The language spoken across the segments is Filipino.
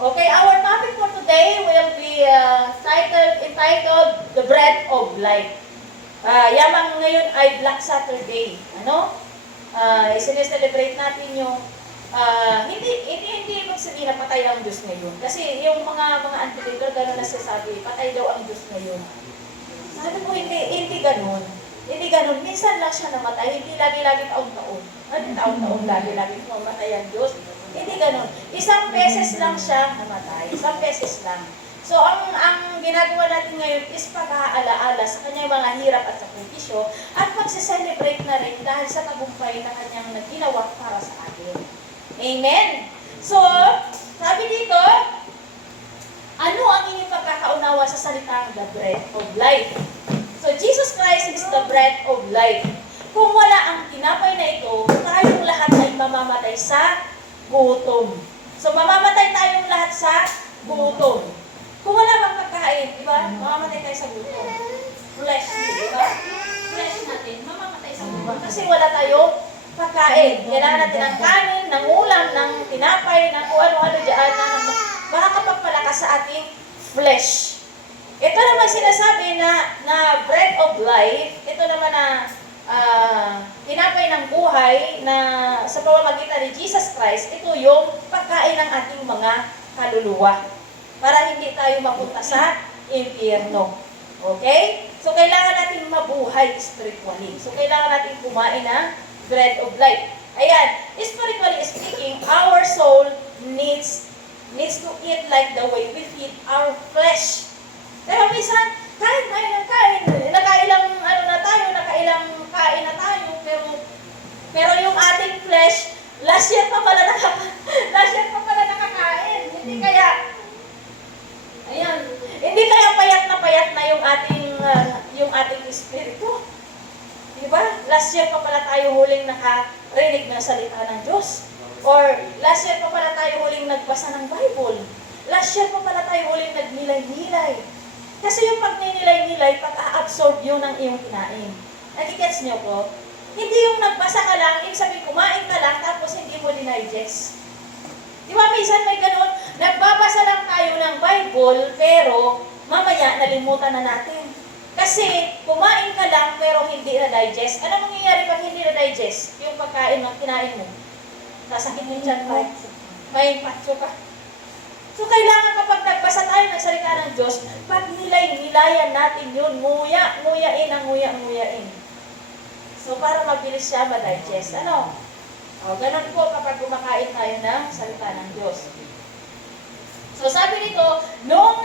Okay, our topic for today will be entitled The Bread of Life. Yamang ngayon ay Black Saturday. Ano? Sineselebrate natin yung hindi ibig sabihin na patay ang Diyos ngayon. Kasi yung mga unbeliever gano'n na sasabi, patay daw ang Diyos ngayon. Sabi ko, hindi gano'n. Hindi gano'n. Minsan lang siya namatay, hindi lagi-lagi taon-taon. Taon-taon lagi-lagi mamatay ang Diyos. Hindi gano'n. Isang beses lang siya namatay. Isang beses lang. So, ang ginagawa natin ngayon is pag-aalaala sa kanyang mga hirap at sakripisyo at magse-celebrate na rin dahil sa tagumpay na kanyang naginawa para sa atin. Amen? So, sabi dito, ano ang inyong pagkakaunawa sa salitang the bread of life? So, Jesus Christ is the bread of life. Kung wala ang tinapay na ito, tayong lahat ay mamamatay sa gutom. So, mamamatay tayong lahat sa gutom. Kung wala bang pagkain, di ba? Mamamatay tayo sa gutom. Flesh, di ba? Flesh natin, mamamatay sa gutom. Kasi wala tayong pagkain. Kailangan natin ng kanin, ng ulam, ng tinapay, ng kung ano-ano dyan, na makakapagpalakas sa ating flesh. Ito naman sinasabi na bread of life, ito naman na tinapay ng buhay na sa pamamagitan ni Jesus Christ, ito yung pagkain ng ating mga kaluluwa para hindi tayo mapunta sa impyerno. Okay? So, kailangan natin mabuhay spiritually. So, kailangan natin kumain ng bread of life. Ayan, spiritually speaking, our soul needs to eat like the way we feed our flesh. Pero minsan, kain tayo ng kain. Nakailang kain na tayo, pero yung ating flesh, last year pa pala nakakain. Hindi kaya payat na yung ating espiritu. Diba? Last year pa pala tayo huling nakarinig ng salita ng Diyos. Or last year pa pala tayo huling nagbasa ng Bible. Last year pa pala tayo huling nagnilay-nilay. Kasi yung pagninilay-nilay, pag-a-absorb yun ng iyong kinain. Nagigets niyo ko? Hindi yung nagbasa ka lang, ibig sabihin kumain ka lang, tapos hindi mo dinigest. Di ba minsan may ganun? Nagbabasa lang tayo ng Bible, pero mamaya nalimutan na natin. Kasi kumain ka lang, pero hindi na-digest. Ano mangyayari pag hindi na-digest? Yung pagkain ng kinain mo. Nasakit mo dyan, may patso ka. So, kailangan kapag nagbasa tayo ng salita ng Diyos, pag nilayan natin yun, nguyain. So, para mabilis siya ma-digest. Ano? O, ganun po kapag kumakain tayo ng salita ng Diyos. So, sabi nito, noong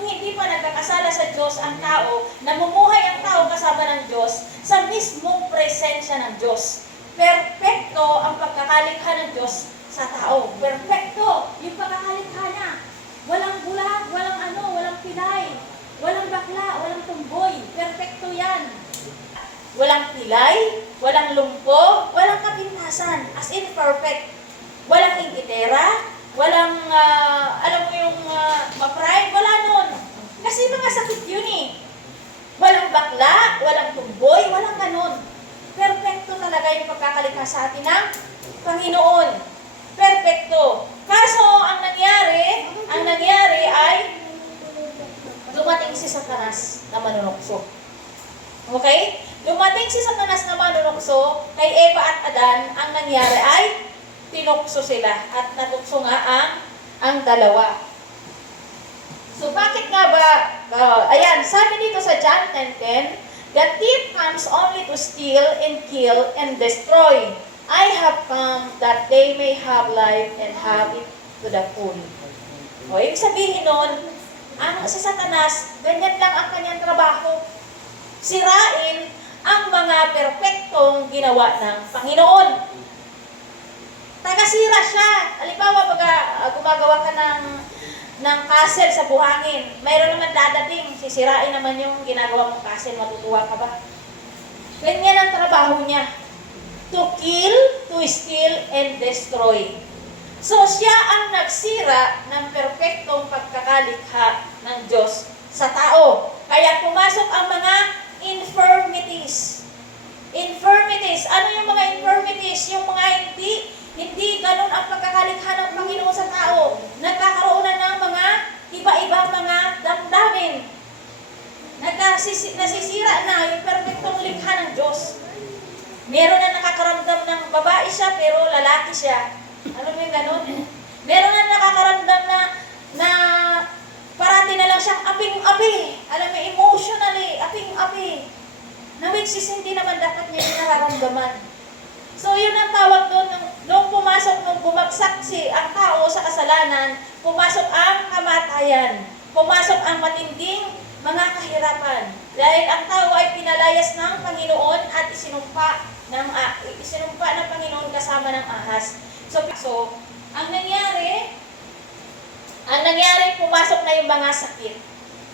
hindi pa nagkakasala sa Diyos ang tao, namumuhay ang tao kasama ng Diyos sa mismong presensya ng Diyos. Perfecto ang pagkakalikha ng Diyos sa tao. Perfecto yung pagkakalikha niya. Walang bulag, walang pilay, walang bakla, walang tumboy. Perfecto yan. Walang pilay, walang lumpo, walang kapintasan. As in perfect. Walang ingitera, walang, ma-pride, wala nun. Kasi mga sakit yun eh. Walang bakla, walang tumboy, walang ganun. Perfecto talaga yung pagkakalikha sa atin ng Panginoon. Perfecto. Kaso, ang nangyari ay dumating si Satanas na manunukso. Okay? Dumating si Satanas na manunukso kay Eva at Adan, ang nangyari ay tinukso sila at natukso nga ang dalawa. So, bakit nga ba, ayan, sabi dito sa John 10:10, the thief comes only to steal and kill and destroy. I have come that they may have life and have it to the full. O, ibig sabihin nun, sa Satanas, ganyan lang ang kanyang trabaho. Sirain ang mga perpektong ginawa ng Panginoon. Tagasira siya. Halimbawa, gumagawa ka ng castle sa buhangin. Mayroon naman dadating, sisirain naman yung ginagawa mong castle, matutuwa ka ba? Ganyan ang trabaho niya. To kill, to steal, and destroy. So, siya ang nagsira ng perpektong pagkakalikha ng Diyos sa tao. Kaya pumasok ang mga infirmities. Infirmities. Ano yung mga infirmities? Yung mga hindi ganun ang pagkakalikha ng Panginoon sa tao. Nagkakaroon na nasisira na yung perfectong likha ng Diyos. Meron na nakakaramdam ng babae siya, pero lalaki siya. Ano mo yung ganun? Meron na nakakaramdam na parati na lang siyang aping-api. Alam mo, emotionally, aping-api. Na which is hindi naman dapat niya yung nararamdaman. So, yun ang tawag doon, nung bumagsak ang tao sa kasalanan, pumasok ang kamatayan. Pumasok ang matinding mga kahirapan. Dahil ang tao ay pinalayas ng Panginoon at isinumpa ng Panginoon kasama ng ahas. So ang nangyari, pumasok na yung mga sakit.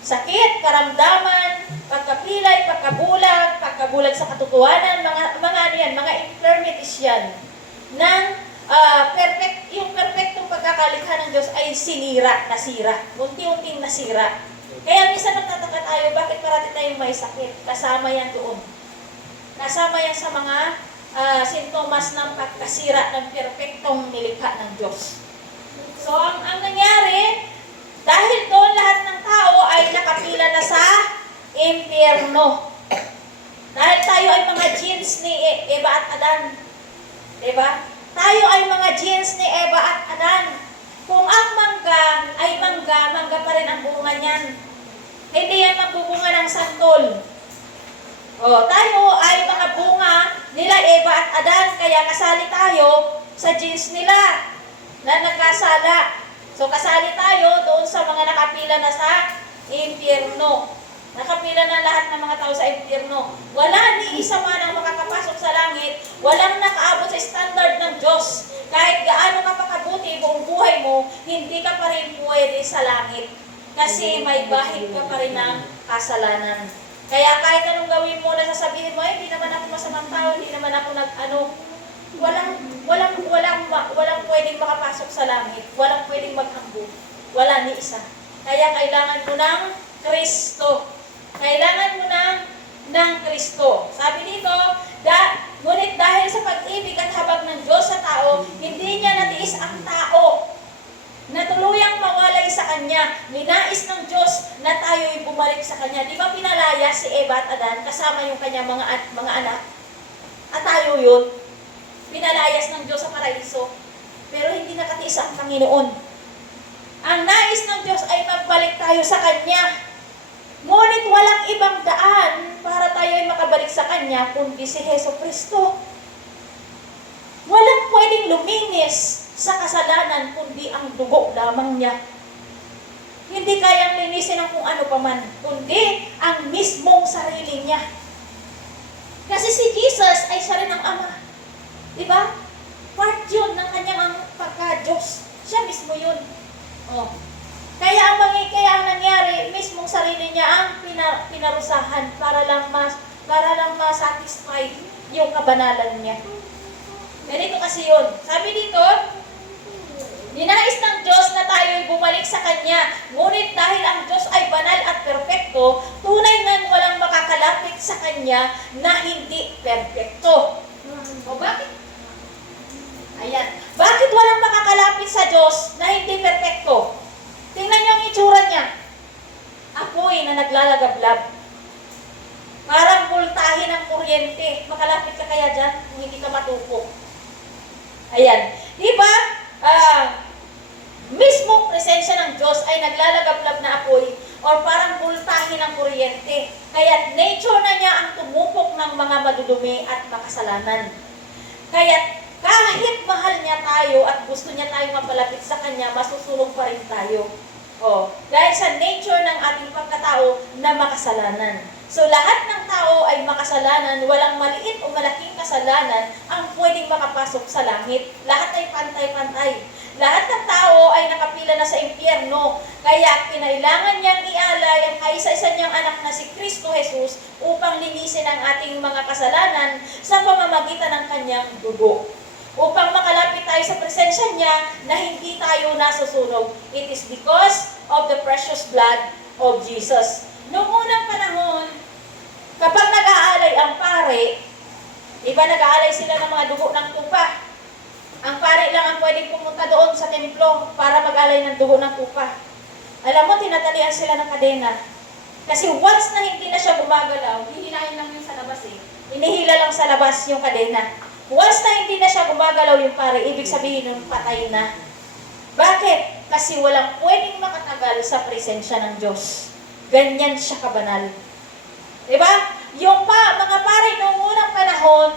Sakit, karamdaman, pagkapilay, pagkabulag sa katotohanan, mga infirmities yan. Yung perfectong pagkakalikha ng Diyos ay nasira. Unti-unting nasira. Kaya minsan nagtataka tayo, bakit parati tayong may sakit? Kasama yan doon. Kasama yan sa mga sintomas ng pagkasira ng perfectong nilikha ng Diyos. So, ang nangyari, dahil doon lahat ng tao ay nakapila na sa impyerno. Dahil tayo ay mga genes ni Eva at Adan. Diba? Tayo ay mga genes ni Eva at Adan. Kung ang mangga ay mangga pa rin ang bunga niyan. Hindi yan magbubunga ng santol. Tayo ay mga bunga nila Eva at Adan, kaya kasali tayo sa genes nila na nagkasala. So, kasali tayo doon sa mga nakapila na sa impyerno. Nakapila na lahat ng mga tao sa impyerno. Wala ni isa man ang makakapasok sa langit. Walang nakaabot sa standard ng Diyos. Kahit gaano ka pakabuti buong buhay mo, hindi ka pa rin pwede sa langit. Kasi may bahid ka pa rin ng kasalanan. Kaya kahit anong gawin mo, nasasabihin mo, hindi naman ako masamang tao, hindi naman ako walang pwedeng makapasok sa langit. Walang pwedeng maghambog. Wala ni isa. Kaya kailangan mo ng Kristo. Kailangan mo ng Kristo. Sabi dito, ngunit dahil sa pag-ibig at habag ng Diyos sa tao, hindi niya natiis ang tao na tuluyang mawalay sa Kanya. Ninais ng Diyos na tayo'y bumalik sa Kanya. Di ba pinalaya si Eva at Adan kasama yung kanyang mga anak? At tayo yun. Pinalayas ng Diyos sa paraiso. Pero hindi nakatiis ang Panginoon. Ang nais ng Diyos ay magbalik tayo sa Kanya. Ngunit walang ibang daan para tayo ay makabalik sa Kanya kundi si Hesus Kristo. Walang pwedeng luminis sa kasalanan kundi ang dugo lamang niya. Hindi kayang linisin ng kung ano paman, kundi ang mismong sarili niya. Kasi si Jesus ay siya rin ang Ama. Diba? Part yun ng kanyang pagka-Diyos. Siya mismo yun. Kaya ang nangyari, mismong sarili niya ang pinarusahan para lang ma-satisfy yung kabanalan niya. Ganito kasi yun. Sabi dito, ninais ng Diyos na tayo'y bumalik sa Kanya. Ngunit dahil ang Diyos ay banal at perpekto, tunay ngang walang makakalapit sa Kanya na hindi perpekto. O bakit? Ayan. Bakit walang makakalapit sa Diyos na hindi perpekto? Tingnan niyo ang itsura niya. Apoy na naglalagablab. Parang voltahe ng kuryente. Makalapit ka kaya dyan kung hindi ka matupok. Ayan. Diba? Mismong presensya ng Diyos ay naglalagablab na apoy o parang voltahe ng kuryente. Kaya nature na niya ang tumupok ng mga madudumi at makasalanan. Kaya kahit mahal niya tayo at gusto niya tayo mapalapit sa Kanya, masusulong pa rin tayo. Dahil sa nature ng ating pagkatao na makasalanan. So lahat ng tao ay makasalanan, walang maliit o malaking kasalanan ang pwedeng makapasok sa langit. Lahat ay pantay-pantay. Lahat ng tao ay nakapila na sa impyerno. Kaya kinailangan niyang ialay ang kaisa-isa niyang anak na si Kristo Jesus upang linisin ang ating mga kasalanan sa pamamagitan ng kanyang dugo. Upang makalapit tayo sa presensya niya na hindi tayo nasusunog. It is because of the precious blood of Jesus. Noong unang panahon, kapag nag-aalay ang pare, iba nag-aalay sila ng mga dugo ng tupa. Ang pare lang ang pwedeng pumunta doon sa templo para mag-alay ng dugo ng tupa. Alam mo, tinatalian sila ng kadena. Kasi once na hindi na siya gumagalaw, hihilahin lang yun sa labas eh. Inihila lang sa labas yung kadena. Once na hindi na siya gumagalaw yung pare, ibig sabihin nun patay na. Bakit? Kasi walang pwedeng makatagal sa presensya ng Diyos. Ganyan siya kabanal. Diba? Yung mga pare noong unang panahon,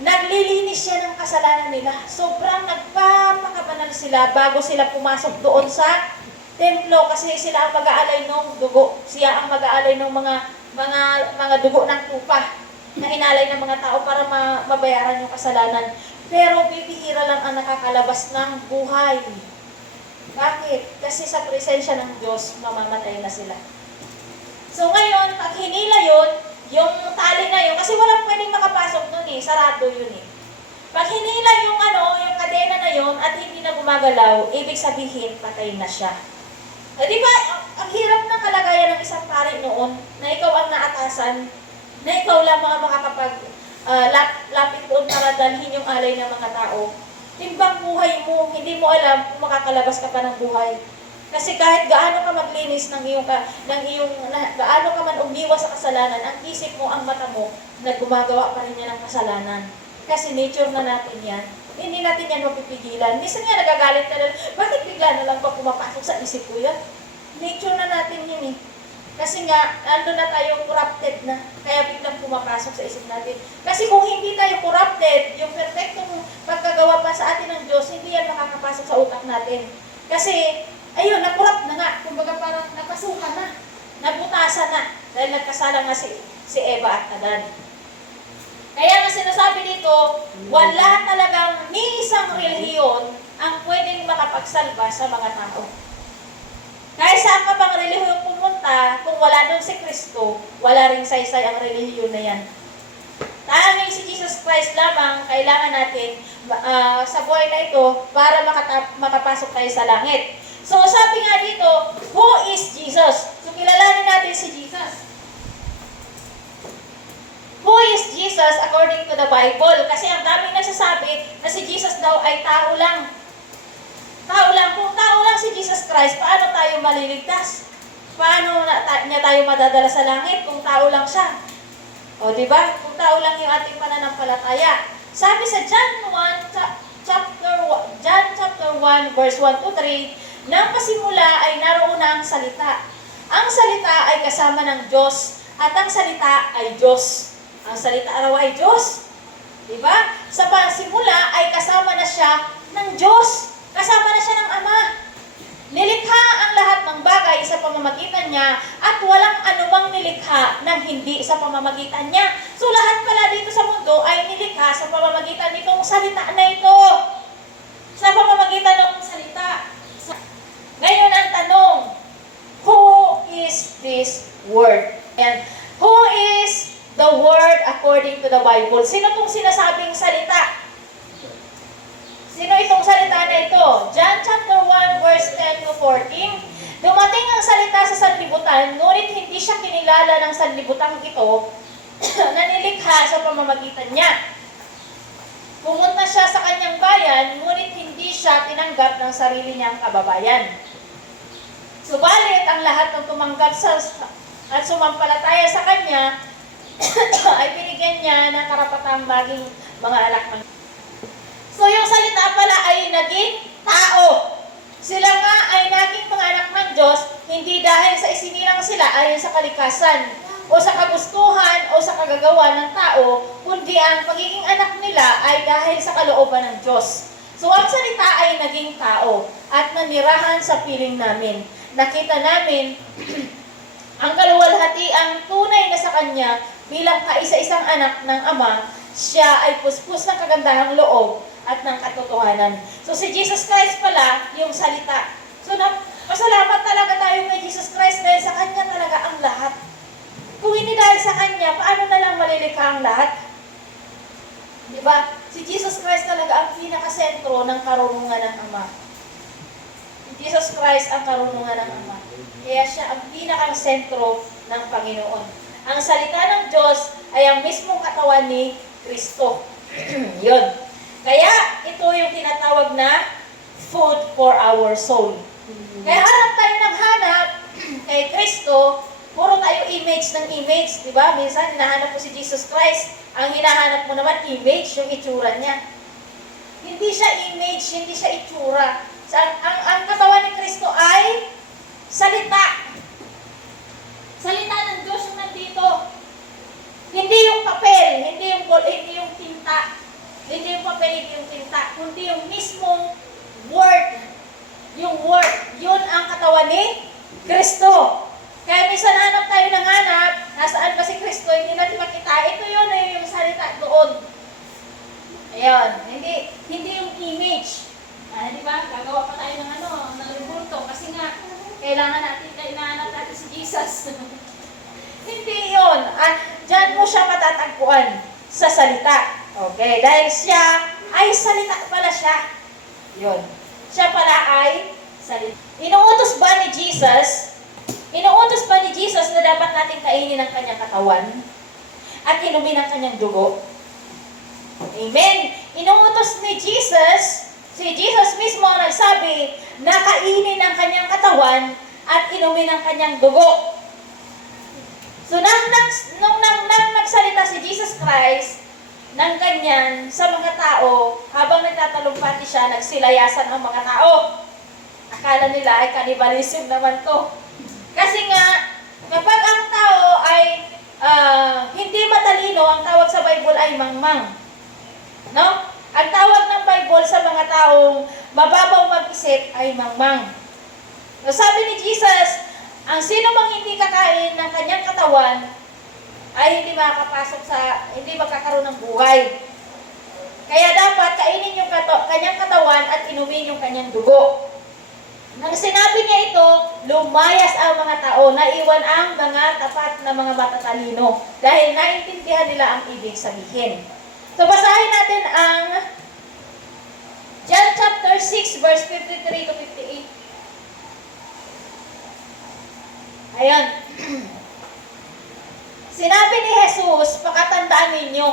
naglilinis siya ng kasalanan nila. Sobrang nagpapakabanal sila bago sila pumasok doon sa templo kasi sila ang mag-aalay ng dugo. Siya ang mag-aalay ng mga dugo ng tupa na inalay ng mga tao para mabayaran yung kasalanan. Pero bibihira lang ang nakakalabas ng buhay. Bakit? Kasi sa presensya ng Diyos, mamamatay na sila. So ngayon, pag hinila yun, yung tali na yun, kasi walang pwedeng makapasok nun eh, sarado yun eh. Pag hinila yung yung kadena na yun at hindi na gumagalaw, ibig sabihin, patay na siya. Di ba, ang hirap ng kalagayan ng isang pare noon, na ikaw ang naatasan, na ikaw lang mga makakapag lapit doon para dalhin yung alay ng mga tao. Timbang buhay mo, hindi mo alam kung makakalabas ka pa ng buhay. Kasi kahit gaano ka maglinis gaano ka man umiwas sa kasalanan, ang isip mo, ang mata mo, na gumagawa pa rin yan ng kasalanan. Kasi nature na natin yan. Hindi natin yan mapipigilan. Minsan nga nagagalit ka na, bakit bigla na lang pa pumapasok sa isip ko yan? Nature na natin yun eh. Kasi nga, ando na tayo corrupted na, kaya biglang pumapasok sa isip natin. Kasi kung hindi tayo corrupted, yung perfectong pagkagawa pa sa atin ng Diyos, hindi yan makakapasok sa utak natin. Kasi, ayun, na-corrupt na nga. Kumbaga parang napasukan na, nabutasan na, dahil nagkasala nga si Eva at Adan. Kaya nga sinasabi dito, wala talagang ni isang relihiyon ang pwedeng makapagsalba sa mga tao. Kahit saan ka pang relihiyon pumunta, kung wala doon si Kristo, wala ring saysay ang relihiyon na yan. Tanging si Jesus Christ lamang kailangan natin sa buhay na ito para makapasok tayo sa langit. So sabi nga dito, who is Jesus? So kilalanin natin si Jesus. Who is Jesus according to the Bible? Kasi ang daming nagsasabi na si Jesus daw ay tao lang. Tao lang. Kung tao lang si Jesus Christ, paano tayo maliligtas? Paano niya tayo madadala sa langit kung tao lang siya? O, di ba? Kung tao lang yung ating pananampalataya. Sabi sa John chapter 1, verse 1 to 3, nang pasimula ay naroon na ang salita. Ang salita ay kasama ng Diyos, at ang salita ay Diyos. Ang salita araw ay Diyos. Diba? Sa pasimula ay kasama na siya ng Diyos. Kasama na siya ng Ama. Nilikha ang lahat ng bagay sa pamamagitan niya at walang anumang nilikha ng hindi sa pamamagitan niya. So lahat pala dito sa mundo ay nilikha sa pamamagitan nitong salita na ito. Sa pamamagitan ng salita. Ngayon ang tanong, who is this Word? And who is the Word according to the Bible? Sino itong sinasabing salita? Sino itong salita na ito? John chapter 1 verse 10 to 14. Dumating ang salita sa sanlibutan, ngunit hindi siya kinilala ng sanlibutang ito na nilikha sa pamamagitan niya. Pumunta siya sa kanyang bayan, ngunit hindi siya tinanggap ng sarili niyang kababayan. Subalit, ang lahat ng tumanggap at sumampalataya sa kanya ay binigyan niya ng karapatang maging mga anak ng Diyos. So, yung salita pala ay naging tao. Sila nga ay naging mga anak ng Diyos, hindi dahil sa isinilang sila ayon sa kalikasan, o sa kagustuhan, o sa kagagawa ng tao, kundi ang pagiging anak nila ay dahil sa kalooban ng Diyos. So, ang salita ay naging tao at nanirahan sa piling namin. Nakita namin ang kaluwalhatiang tunay na sa Kanya bilang kaisa-isang anak ng Ama. Siya ay puspos ng kagandahang loob at ng katotohanan. So si Jesus Christ pala, yung salita. So pasalamat talaga tayo kay Jesus Christ dahil sa Kanya talaga ang lahat. Kung hindi dahil sa Kanya, paano na lang malilikha ang lahat? Diba? Si Jesus Christ talaga ang pinakasentro ng karunungan ng Ama. Si Jesus Christ ang karunungan ng Ama. Kaya siya ang pinakasentro ng Panginoon. Ang salita ng Diyos ay ang mismong katawan ni Kristo. Yun. Kaya, ito yung tinatawag na food for our soul. Kaya hanap tayo ng hanap kay Kristo Puro tayo image ng image, di ba? Minsan, hinahanap mo si Jesus Christ. Ang hinahanap mo naman, image, yung itsura niya. Hindi siya image, hindi siya itsura. Ang katawan ni Kristo ay salita. Salita ng Diyos yung nandito. Hindi yung papel, hindi yung tinta. Hindi yung papel, hindi yung tinta. Kundi yung mismong word. Yung word, yun ang katawan ni Kristo. Kaya minsan hanap tayo ng hanap, nasaan ba si Kristo, hindi natin makita. Ito yun, yung salita doon. Ayun, hindi yung image. Di ba? Gagawa pa tayo ng rebulto kasi nga, kailangan natin, hinahanap natin si Jesus. Hindi yun. Diyan mo siya matatagpuan sa salita. Okay, dahil siya ay salita pala siya. Yun. Siya pala ay salita. Inuutos ba ni Jesus na dapat natin kainin ang kanyang katawan at inumin ang kanyang dugo? Amen. Inuutos ni Jesus, si Jesus mismo ang nagsabi na kainin ang kanyang katawan at inumin ang kanyang dugo. So, nung nagsalita si Jesus Christ ng ganyan sa mga tao, habang nagtatalumpati siya, nagsilayasan ang mga tao. Akala nila ay cannibalism naman to. Kasi nga, kapag ang tao ay hindi matalino, ang tawag sa Bible ay mangmang. No? Ang tawag ng Bible sa mga taong mababaw mag-isip ay mangmang. So, sabi ni Jesus, ang sino mang hindi kakain ng kanyang katawan ay hindi magkakaroon ng buhay. Kaya dapat kainin yung kanyang katawan at inumin yung kanyang dugo. Nang sinabi niya ito, lumayas ang mga tao, naiwan ang mga tapat na mga matatalino dahil naintindihan nila ang ibig sabihin. So basahin natin ang John chapter 6 verse 53 to 58. Ayan. Sinabi ni Jesus, pakatandaan ninyo,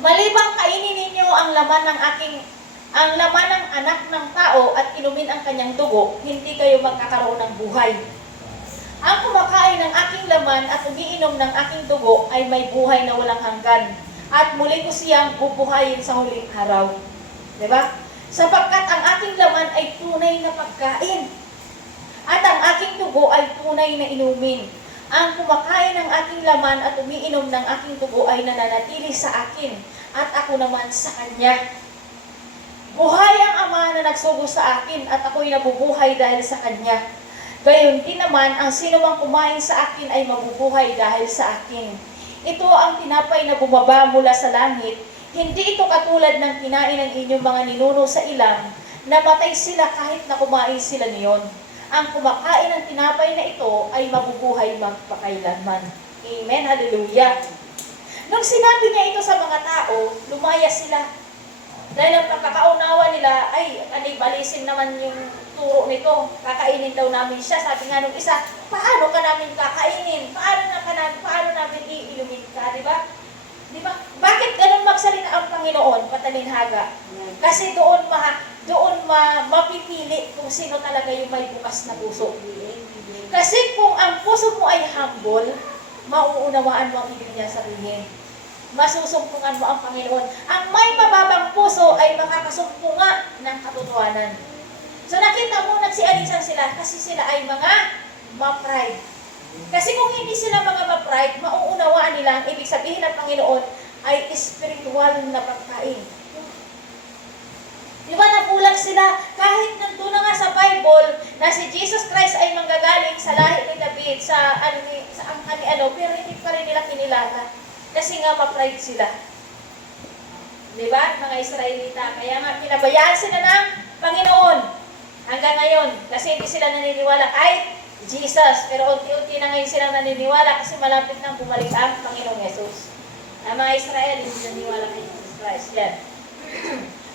malibang kainin ninyo ang laman ng anak ng tao at inumin ang kanyang dugo, hindi kayo magkakaroon ng buhay. Ang kumakain ng aking laman at umiinom ng aking dugo ay may buhay na walang hanggan, at muli ko siyang bubuhayin sa huling araw. Diba? Sapagkat ang aking laman ay tunay na pagkain, at ang aking dugo ay tunay na inumin. Ang kumakain ng aking laman at umiinom ng aking dugo ay nananatili sa akin, at ako naman sa kanya. Buhay ang Ama na nagsugo sa akin, at ako'y nabubuhay dahil sa kanya. Gayon din naman, ang sino mang kumain sa akin ay mabubuhay dahil sa akin. Ito ang tinapay na bumaba mula sa langit. Hindi ito katulad ng kinain ng inyong mga ninuno sa ilang, namatay sila kahit na kumain sila niyon. Ang kumakain ng tinapay na ito ay mabubuhay magpakailanman. Amen. Hallelujah. Nung sinabi niya ito sa mga tao, lumaya sila. Dahil ang pagkakaunawa nila, ay, cannibalism naman yung turo nito. Kakainin daw namin siya. Sabi nga nung isa, paano ka namin kakainin? Paano namin iinumin ka? Diba? Diba? Bakit ganun magsalita ang Panginoon, patalinhaga? Kasi doon mapipili kung sino talaga yung may bukas na puso. Kasi kung ang puso mo ay humble, mauunawaan mo ang ibig niya sabihin. Masusumpungan mo ang Panginoon. Ang may mababang puso ay makakasumpunga ng katotohanan. So nakita mo, nagsialisan sila kasi sila ay mga ma-pride. Kasi kung hindi sila mga ma-pride, mauunawaan nila ang ibig sabihin ng Panginoon ay spiritual na pagkain. Di ba nagulat sila? Kahit nandun na nga sa Bible na si Jesus Christ ay manggagaling sa lahi ni David, pero hindi pa rin nila kinilala. Kasi nga ma-pride sila. Di ba? Mga Israelita. Kaya nga pinabayaan sila ng Panginoon hanggang ngayon. Kasi hindi sila naniniwala kay Jesus. Pero unti-unti na ngayon silang naniniwala kasi malapit nang bumalik ang Panginoong Jesus. Ang mga Israel hindi naniniwala kay Jesus Christ. Yan.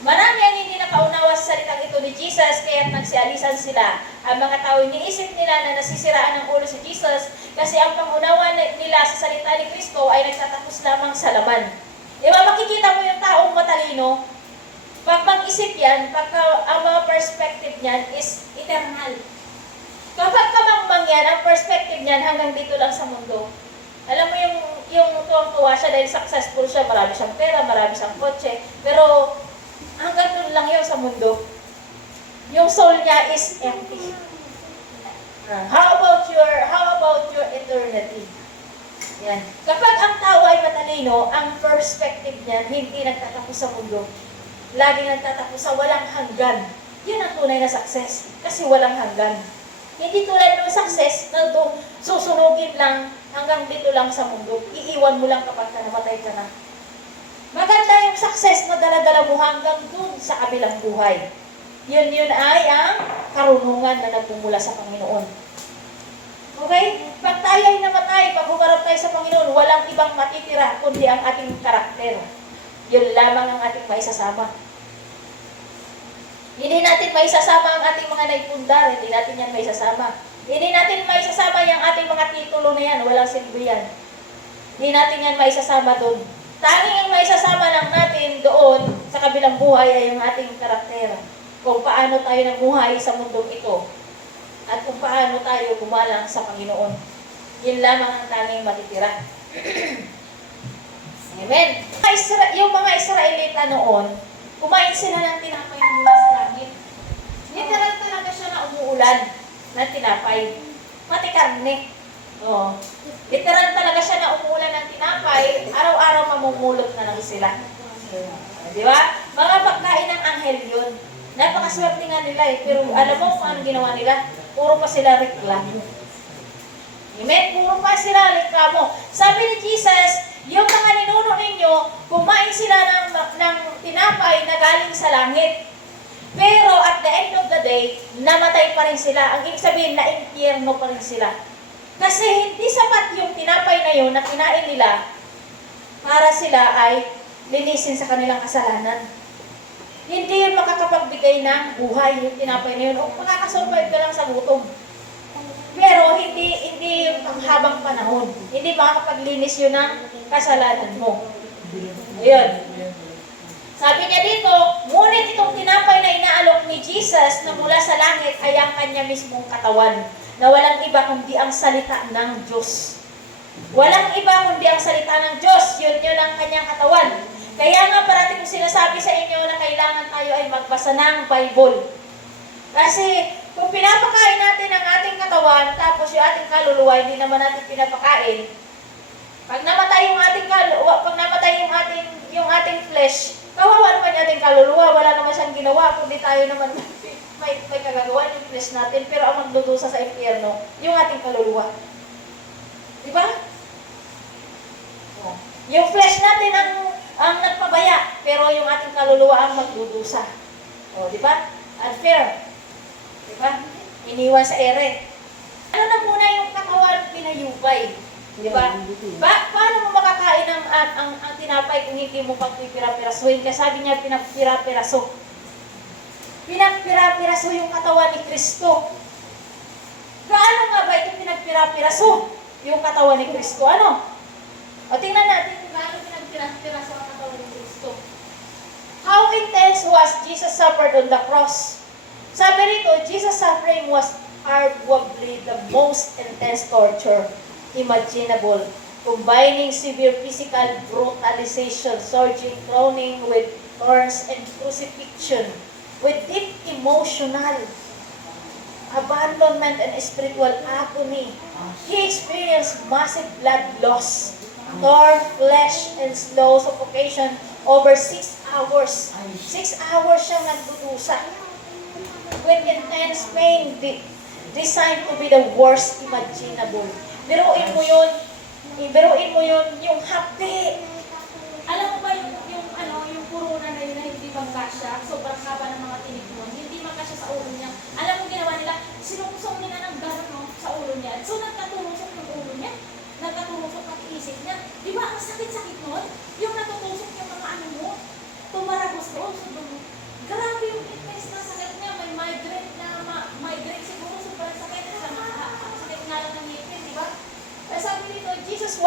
Marami ang hindi nakaunawa sa salitang ito ni Jesus, kaya nagsialisan sila. Ang mga tao iniisip nila na nasisiraan ng ulo si Jesus kasi ang pangunawa nila sa salita ni Kristo ay nagtatapos lamang sa laman. Diba, makikita mo yung taong matalino, pag mag-isip yan, ang mga perspective niyan is eternal. Kapag ka mang lamang yan, ang perspective niyan hanggang dito lang sa mundo. Alam mo yung tuwang-tuwa siya dahil successful siya, marami siyang pera, marami siyang kotse, pero hanggang doon lang yun sa mundo. Yung soul niya is empty. How about your eternity? Yan. Kapag ang tao ay matalino, ang perspective niya hindi nagtatapos sa mundo. Laging nagtatapos sa walang hanggan. Yun ang tunay na success. Kasi walang hanggan. Hindi tulad ng success na susunugin lang hanggang dito lang sa mundo. Iiwan mo lang kapag namatay ka na. Maganda yung success na dala-dala mo hanggang dun sa kabilang buhay. Yun ay ang karunungan na nagmumula sa Panginoon. Okay? Pag tayo ay namatay, pag humarap tayo sa Panginoon, walang ibang matitira kundi ang ating karakter. Yun lamang ang ating maisasama. Hindi natin maisasama ang ating mga naipundar, hindi natin yan maisasama. Hindi natin maisasama yung ating mga titulo na yan, walang silbi yan. Hindi natin yan maisasama doon. Tanging ang maisasama lang natin doon sa kabilang buhay ay yung ating karakter. Kung paano tayo namuhay sa mundong ito at kung paano tayo gumalang sa Panginoon. Yun lamang ang tanging matitira. Amen. Yung mga Israelita noon, kumain sila ng tinapay na mula sa langit. Literal talaga siya na umuulan ng tinapay. Pati karne. Oh. Literal talaga siya na umuulan ng tinapay, araw-araw mamumulot na lang sila. Di ba? Mga pagkain ng anghel yun. Napakaswerte nga nila eh. Pero alam mo kung ano ginawa nila? Puro pa sila reklamo. Amen? Puro pa sila reklamo. Sabi ni Jesus, yung mga ninuno ninyo, kumain sila ng tinapay na galing sa langit. Pero at the end of the day, namatay pa rin sila. Ang ibig sabihin, na-impyerno pa rin sila. Kasi hindi sapat yung tinapay na yun na kinain nila para sila ay linisin sa kanilang kasalanan. Hindi yun makakapagbigay ng buhay yung tinapay na yun. O makakasurvive ka lang sa gutom. Pero hindi yung habang panahon. Hindi makakapaglinis yun ng kasalanan mo. Ayun. Sabi niya dito, ngunit itong tinapay na inaalok ni Jesus na mula sa langit ay ang kanya mismong katawan, na walang iba kundi ang salita ng Diyos. Walang iba kundi ang salita ng Diyos. Yun ang kanyang katawan. Kaya nga parating ko sinasabi sa inyo na kailangan tayo ay magbasa ng Bible. Kasi kung pinapakain natin ang ating katawan, tapos yung ating kaluluwa, hindi naman natin pinapakain, pag namatay yung ating kaluluwa, pag namatay yung ating flesh, kawawa naman yung ating kaluluwa, wala naman siyang ginawa, kundi tayo naman may kagagawa yung flesh natin, pero ang magdudusa sa impyerno, yung ating kaluluwa. Di ba? Yung flesh natin ang nagpabaya, pero yung ating kaluluwa ang magdudusa. O, di ba? Unfair. Di ba? Iniwan sa ere. Ano na muna yung katawan pinayubay? Di ba? Paano mo makakain ang tinapay kung hindi mo pagpipira-pirasuhin? Kaya sabi niya, pinagpira-piraso. Pinagpira-piraso yung katawan ni Kristo. Gaano nga ba ito pinagpira-piraso? Yung katawan ni Kristo. Ano? O tingnan natin kung gaano pinagpira-piraso ang katawan ni Kristo. How intense was Jesus suffered on the cross? Sabi rito, Jesus' suffering was arguably the most intense torture imaginable, combining severe physical brutalization, surging, crowning with thorns and crucifixion, with deep emotional abandonment and spiritual agony. He experienced massive blood loss, torn flesh, and slow suffocation over 6 hours. 6 hours siyang nagdudusa with intense pain designed to be the worst imaginable. Biruin mo yun, yung happy. Alam mo ba yung corona na yun na hindi magkasya, sobrang haba ng mga tinik mo, hindi magkasya sa ulo niya. Alam mo ginawa nila, sinusong nila ng gano'n sa ulo niya. So nagkaturusok yung ulo niya, nagkaturusok ang isip niya. Di ba ang sakit-sakit nun? Yung natutusok yung mga ano mo, tumaragos doon. So, grabe yung intense na sakit niya, may migraine siguro, sobrang sakit. Sakit nga lang ng ngipin, di ba? Sabi dito, Jesus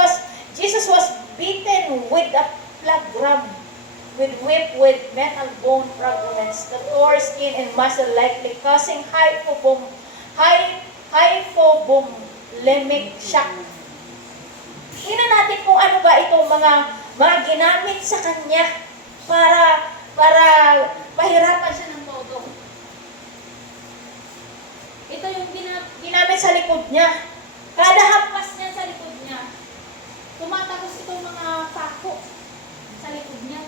was beaten with a plague with whip with metal bone fragments that tore skin and muscle, likely causing hypoglycemic shock. Tingnan natin kung ano ba itong mga ginamit sa kanya para mahirapan siya ng todo. Ito yung ginamit sa likod niya. Kada hampas niya sa likod niya, tumatagos itong mga pako sa likod niya.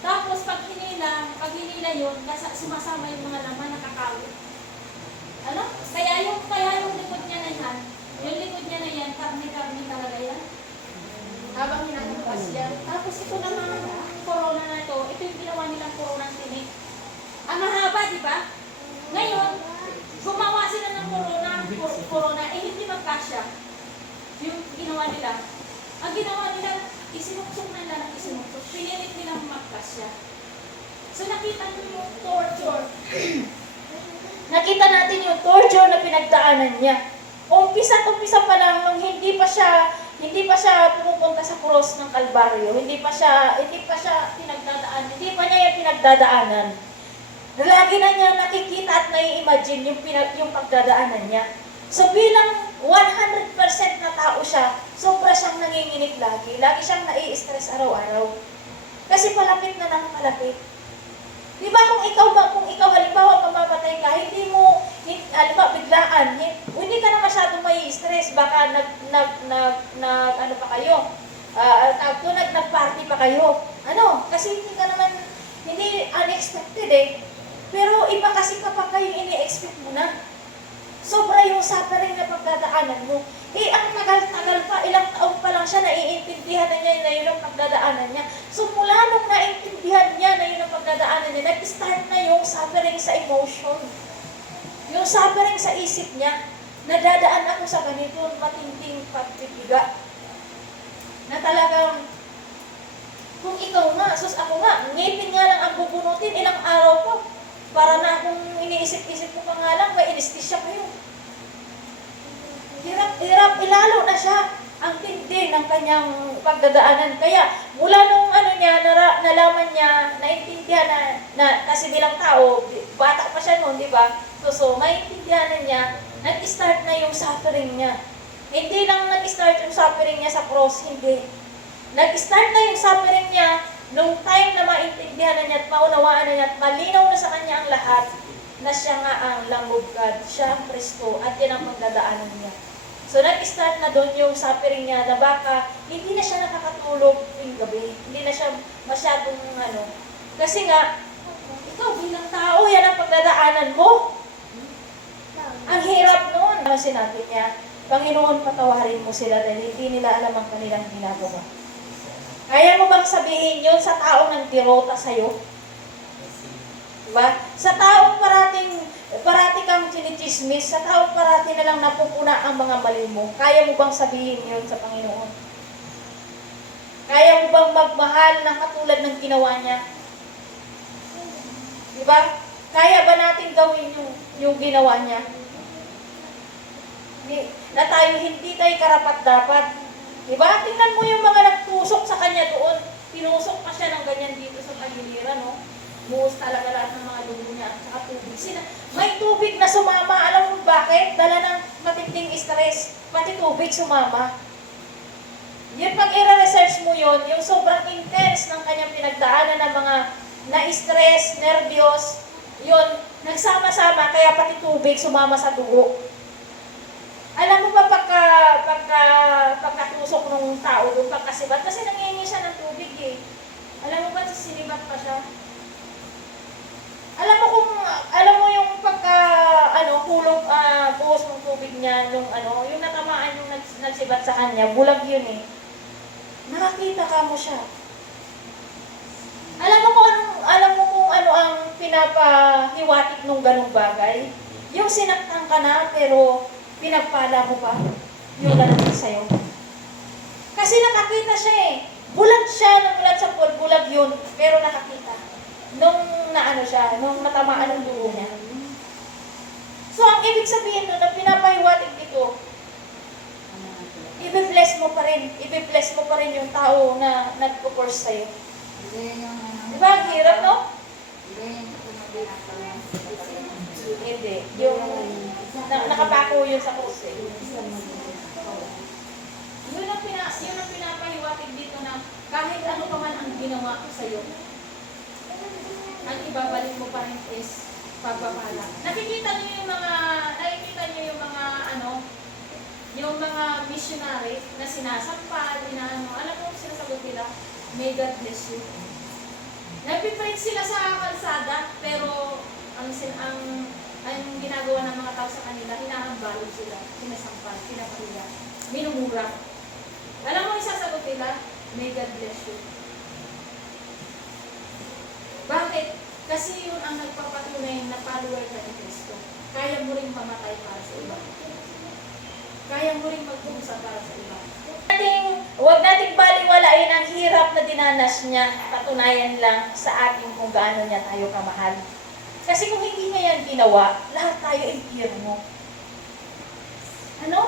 Tapos pag hinila yun, sumasama yung mga laman nakakawit. Ano? Kaya yung likod niya na yan, karne-karne talaga yan. Habang hinahampas yan. Tapos ito naman, corona na ito yung ginawa nilang corona ng tinik. Ang mahaba, di ba? Ngayon, gumawa sila ng corona, hindi magkasya. Yung ginawa nila. Ang ginawa nila, isinuksok na nila ng isinuksok. Pinilit nilang magkasya. So nakita niyo yung torture. Nakita natin yung torture na pinagdaanan niya. Umpisa pa lang nung hindi pa siya pumupunta sa cross ng Kalbaryo, hindi pa niya yung pinagdadaanan. Lagi na niya nakikita at nai-imagine yung pagdadaanan niya. So bilang 100% na tao siya, sobra siyang nanginginig lagi. Lagi siyang nai-stress araw-araw. Kasi palapit na ng palapit. Di ba kung ikaw halimbawa mamamatay ka, halimbawa biglaan, hindi ka na masyadong mai-stress, baka ano pa kayo, nag-party pa kayo. Ano? Kasi hindi unexpected eh. Pero iba kasi kapag kayo ini-expect mo na. Sobra yung suffering na pagdadaanan mo. Ang tagal-tagal pa, ilang taon pa lang siya, naiintindihan na niya na yun ang pagdadaanan niya. So mula nung naiintindihan niya na yun ang pagdadaanan niya, nag-start na yung suffering sa emotion. Yung suffering sa isip niya, nadadaan ako sa ganito, matinding pagpipiga. Na talagang, kung ikaw nga, ako nga, ngipin nga lang ang bubunutin, ilang araw ko. Para na kung iniisip-isip ko pa nga lang, may anesthesia kayo. Hirap, ilalo na siya ang tindi ng kanyang pagdadaanan. Kaya mula nung nalaman niya, naintindihan na kasi bilang tao, bata pa siya noon, di ba? So maintindihan na niya, nag-start na yung suffering niya. Hindi lang nag-start yung suffering niya sa cross, hindi. Nag-start na yung suffering niya nung time na maintindihan na niya at maunawaan na niya at malinaw na sa kanya ang lahat na siya nga ang Lamb of God, siya ang Kristo at yan ang pagdadaanan niya. So nag-start na doon yung suffering niya na baka hindi na siya nakakatulog yung gabi, hindi na siya masyadong kasi nga, ikaw bilang tao, yan ang pagdadaanan mo. Ang hirap noon. Sinabi niya, Panginoon, patawarin mo sila dahil hindi nila alam ang kanilang ginagawa. Kaya mo bang sabihin yun sa taong nang dirota sa'yo? Diba? Sa taong parati kang chinichismis, sa taong parati na lang napupuna ang mga mali mo, kaya mo bang sabihin yun sa Panginoon? Kaya mo bang magmahal ng katulad ng ginawa niya? Diba? Kaya ba natin gawin yung ginawa niya? Na tayo hindi tayo karapat-dapat. Diba? Tingnan mo yung mga nagtusok sa kanya doon. Tinusok pa siya ng ganyan dito sa pagiliran, no? Buhos talaga lahat ng mga dugo niya at saka tubig. May tubig na sumama. Alam mo bakit? Dala ng matinding stress. Pati tubig sumama. Yun, pag i-research mo yun, yung sobrang intense ng kanyang pinagdaanan ng mga na-stress, nervyos, yun, nagsama-sama, kaya pati tubig sumama sa dugo. Alam mo ba pagkatusok ng tao doon, pagkasibat, kasi nangingi siya ng tubig eh. Alam mo ba, sinibat pa siya? Alam mo yung hulog, buhos ng tubig niya, yung natamaan yung nagsibat sa kanya, bulag yun eh. Nakakita ka mo siya. Alam mo kung ano ang pinapahiwatig nung ganung bagay? Yung sinaktan ka na, pero pinagpala mo pa yung ganun sa'yo. Kasi nakakita siya eh. Bulag siya, namulat sa bulag yun, pero nakakita. Nung natamaan ng dugo niya. So, ang ibig sabihin nun, na pinapahiwatig dito, i-bless mo pa rin yung tao na nagpo-force sa'yo. Diba, ang hirap, no? Hindi. Yung nakapako yun sa krus eh. Yun ang pinapahiwatig dito na kahit ano pa man ang ginawa ko sa'yo, ang ibabalik mo pa rin is pagpapala. Nakikita niyo yung mga missionary na sinasampal, alam mo kung sinasagot nila, may God bless you. Nagpipreach sila sa kalsada, pero ang ginagawa ng mga tao sa kanila, hinahambalo sila, sinasampal, pinapahiya, minumura. Alam mo, isasagot nila, may God bless you. Bakit? Kasi yun ang nagpapatunay na follower ka ni Kristo. Kaya mo rin mamatay para sa iba. Kaya mo rin magbusa para sa iba. Huwag nating baliwalain ang hirap na dinanas niya, patunayan lang sa ating kung gaano niya tayo kamahal. Kasi kung hindi niya yan ginawa, lahat tayo impyerno. Ano?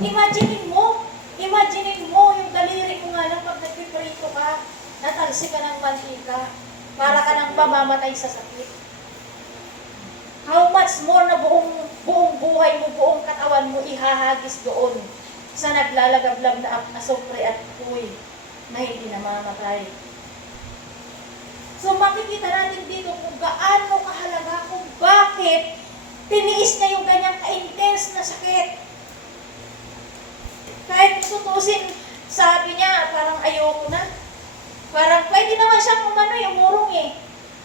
Imaginin mo yung daliri mo nga lang pag nagpiprito ka, natalsi ka ng mantika, para ka nang mamamatay sa sakit. How much more na buong buhay mo, buong katawan mo ihahagis doon sa naglalagablab na asupre at puy na hindi namamatay. So makikita natin dito kung gaano kahalaga, kung bakit tiniis niya yung ganyang ka-intense na sakit. Kahit tutusin, sabi niya, parang ayoko na. Parang pwede naman siyang umurong eh.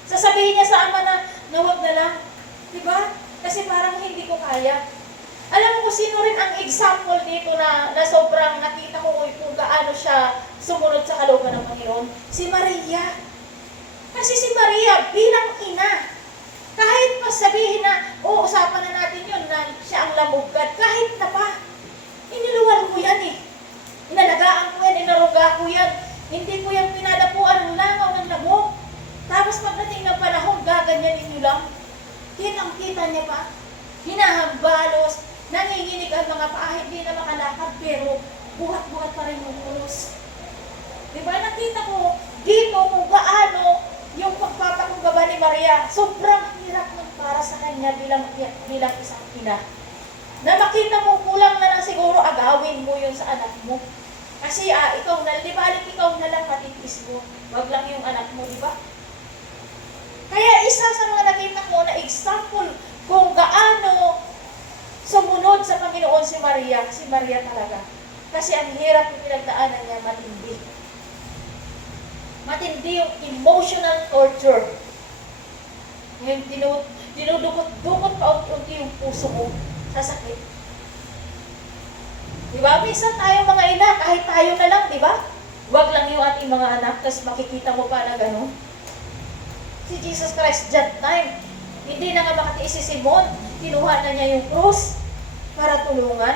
Sasabihin niya sa ama na wag na lang. Diba? Kasi parang hindi ko kaya. Alam mo kung sino rin ang example dito na sobrang nakita ko kung gaano siya sumunod sa kalooban ng Panginoon? Si Maria. Kasi si Maria bilang ina, kahit pa sabihin na, usapan na natin yun na siya ang lamugad, kahit na pa, iniluwal ko yan eh. Inalagaan ko yan, inaruga ko yan. Hindi ko yan pinadapuan ng langaw ng lamok. Tapos pagdating ng panahon, gaganyanin nyo lang. Kitang-kita niya pa. Hinahambalos, nanginginig ang mga paa, hindi na makalakad, pero buhat-buhat pa rin yung ulos. Diba? Nakita ko dito kung gaano yung pagpapakumbaba ni Maria, sobrang hirap nun para sa kanya bilang isang ina. Na makita mo, kulang na lang siguro agawin mo yun sa anak mo. Kasi ikaw na, di ba, ikaw na lang matipis mo. Wag lang yung anak mo, di ba? Kaya isa sa mga nakita ko na example kung gaano sumunod sa Panginoon si Maria talaga. Kasi ang hirap yung pinagdaanan niya, matindi. Matindi yung emotional torture. Yung dinudukot pa unti yung puso mo sa sakit. Diba? Minsan tayo mga ina, kahit tayo na lang, diba? Huwag lang yung ating mga anak, tapos makikita mo pa na gano'n. Si Jesus Christ that time, hindi na nga makatiis si Simon, kinuha na niya yung krus para tulungan.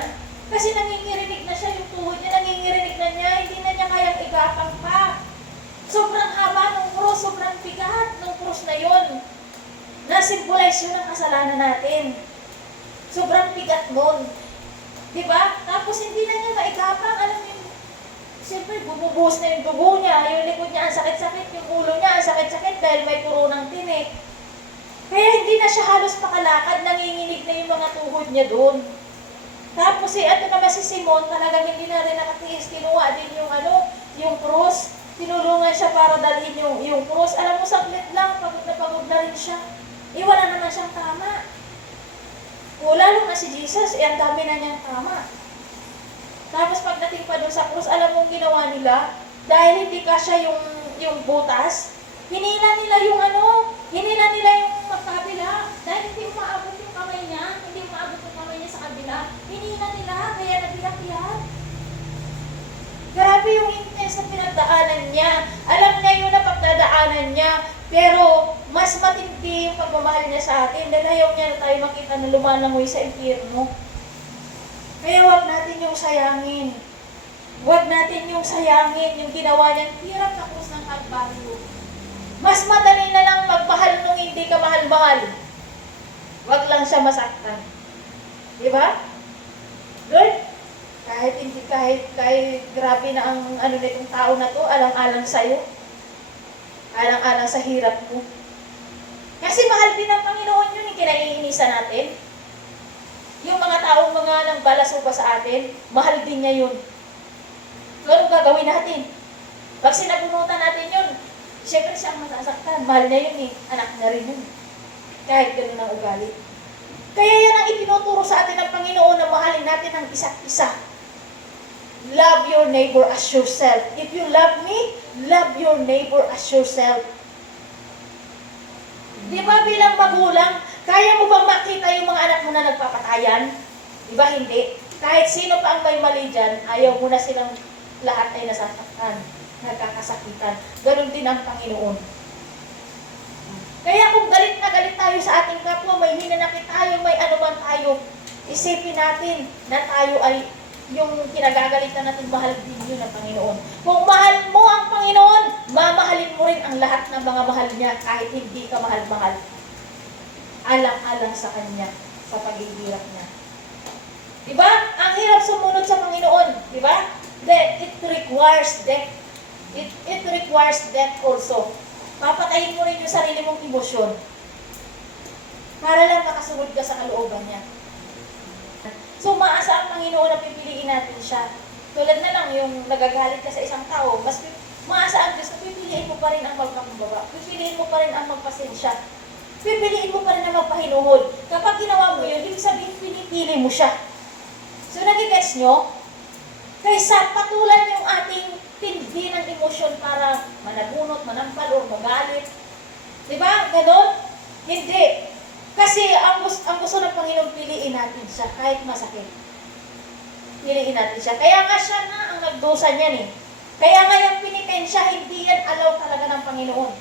Kasi nangingirinig na siya, yung tuhod niya, nangingirinig na niya, hindi na niya kayang igapang pa. Sobrang haba ng krus, sobrang bigat ng krus na yun. Na-symbolize yun ang kasalanan natin. Sobrang bigat nun. Diba? Tapos hindi na niya maigapang, alam niyo, siyempre bububuhos na yung dugo niya, yung likod niya ang sakit-sakit, yung ulo niya ang sakit-sakit dahil may puro ng tinik. Kaya hindi na siya halos makalakad, nanginginig na yung mga tuhod niya doon. Tapos naman si Simon, talagang hindi na rin nakatiis, kinuha din yung krus, tinulungan siya para dalhin yung krus. Alam mo, saglit lang, pagod na rin siya. Wala naman siyang tama. Lalo na si Jesus, ang dami na niyang tama. Tapos pagdating pa doon sa krus, alam mong ginawa nila, dahil hindi kasya yung butas, hinila nila yung magkabila, dahil hindi umaabot yung kamay niya sa kabila, hinila nila, kaya nabiyak-iyak. Grabe yung intense na pinagdaanan niya. Alam niya yun na pagdadaanan niya, pero mas matindi yung pagmamahal niya sa atin dahil ayaw niya na tayo makita na lumalangoy sa impyerno. Kaya huwag natin yung sayangin. Huwag natin yung sayangin yung ginawa niyang hirap na krus ng Kalbaryo. Mas madali na lang magmahal nung hindi ka mahal-mahal. Huwag lang siya masaktan. Diba? Good? Kahit grabe na ang nitong tao na to, alang-alang sa'yo. Alang-alang sa hirap mo. Kasi mahal din ng Panginoon yun, kinaiinisan natin. Yung mga taong mga nang balasuba sa atin, mahal din niya yun. So, anong gagawin natin? Pag sinabunutan natin yun, siyempre siya ang masasaktan. Mahal niya yun eh. Anak na rin yun. Kahit ganun ang ugali. Kaya yan ang itinuturo sa atin ng Panginoon na mahalin natin ang isa't isa. Love your neighbor as yourself. If you love me, love your neighbor as yourself. Di ba bilang magulang, kaya mo bang makita yung mga anak mo na nagpapatayan? Di ba hindi? Kahit sino pa ang may mali dyan, ayaw mo na silang lahat ay nasasaktan, nagkakasakitan. Ganon din ang Panginoon. Kaya kung galit na galit tayo sa ating kapwa, may hinanakit tayo, may anuman tayo, isipin natin na tayo ay yung kinagagalitan natin, mahal din yun ng Panginoon. Kung mahal mo ang Panginoon, mamahalin mo rin ang lahat ng mga mahal niya kahit hindi ka mahal-mahal. Alang-alang sa Kanya, sa paghihirap niya. Diba? Ang hirap sumunod sa Panginoon. Diba? It requires death. It requires death also. Papatayin mo rin yung sarili mong emosyon para lang makasunod ka sa kalooban niya. So, maasa ang Panginoon na pipiliin natin siya. Tulad na lang yung nagagalit ka sa isang tao, mas maasa ang Diyos na pipiliin mo pa rin ang magpakumbaba. Pipiliin mo pa rin ang magpasensya. Pipiliin mo pa rin ang magpahinuhod. Kapag ginawa mo yun, ibig sabihin pinipili mo siya. So, nagigets nyo? Kaysa patulan yung ating tindi ng emosyon para manabunot, manampal, o magalit. Diba? Ganon? Hindi. Kasi ang gusto ng Panginoon, piliin natin siya kahit masakit. Piliin natin siya. Kaya nga siya na ang nagdusa niyan eh. Kaya nga yung pinitensya, hindi yan alaw talaga ng Panginoon.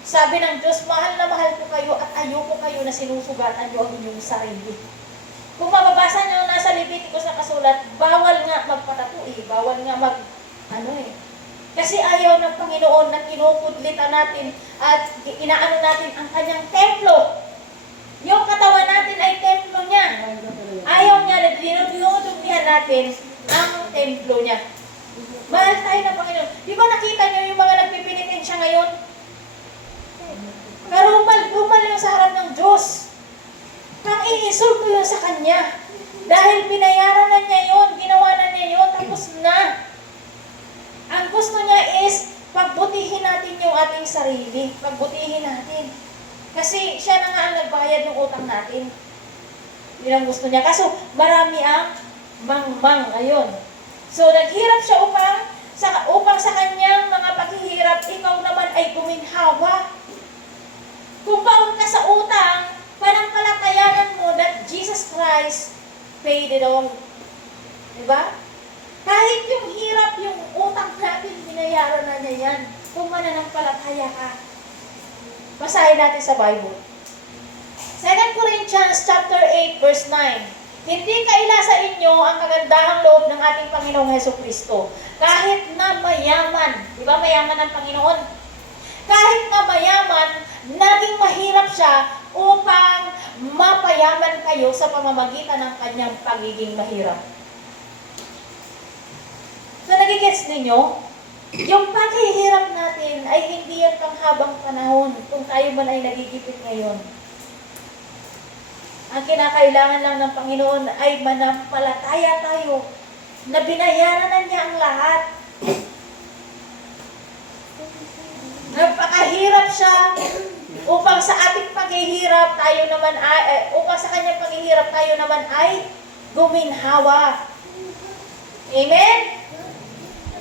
Sabi ng Diyos, mahal na mahal ko kayo at ayoko kayo na sinusugatan niyo ang inyong sarili. Kung mababasa niyo nasa Leviticus na kasulat, bawal nga magpatato eh. Bawal nga Kasi ayaw ng Panginoon na kinukudlitan natin at inaano natin ang kanyang templo. Yung katawan natin ay templo niya. Ayaw niya na dinudugnihan natin ang templo niya. Mahal tayo ng Panginoon. Di ba nakita niyo yung mga nagpipinitensya ngayon? Pero humal yung sa harap ng Diyos. Kang i-insulto yun sa Kanya. Dahil binayaran na niya yun, ginawa na niya yun, tapos na. Ang gusto niya is, pagbutihin natin yung ating sarili. Pagbutihin natin. Kasi siya na nga ang nagbayad ng utang natin. Yun ang gusto niya. Kaso marami ang mangmang. Ayun. So naghirap siya upang sa kanyang mga paghihirap, ikaw naman ay guminhawa. Kung baon ka sa utang, panampalatayanan mo that Jesus Christ paid it all. Diba? Kahit yung hirap, yung utang natin, binayaran na niya yan. Kung mananampalataya ka. Basahin natin sa Bible. 2 Corinthians chapter 8, verse 9. Hindi kaila sa inyo ang kagandahang loob ng ating Panginoong Hesukristo. Kahit na mayaman, di ba mayaman ang Panginoon? Kahit na mayaman, naging mahirap siya upang mapayaman kayo sa pamamagitan ng kanyang pagiging mahirap. So, nagigets ninyo? Yung paghihirap natin ay hindi yan panghabang panahon kung tayo man ay nagigipit ngayon. Ang kinakailangan lang ng Panginoon ay manampalataya tayo na binayaran na niya ang lahat. Nagpakahirap siya upang sa ating paghihirap tayo naman ay, upang sa kanyang paghihirap tayo naman ay guminhawa. Amen?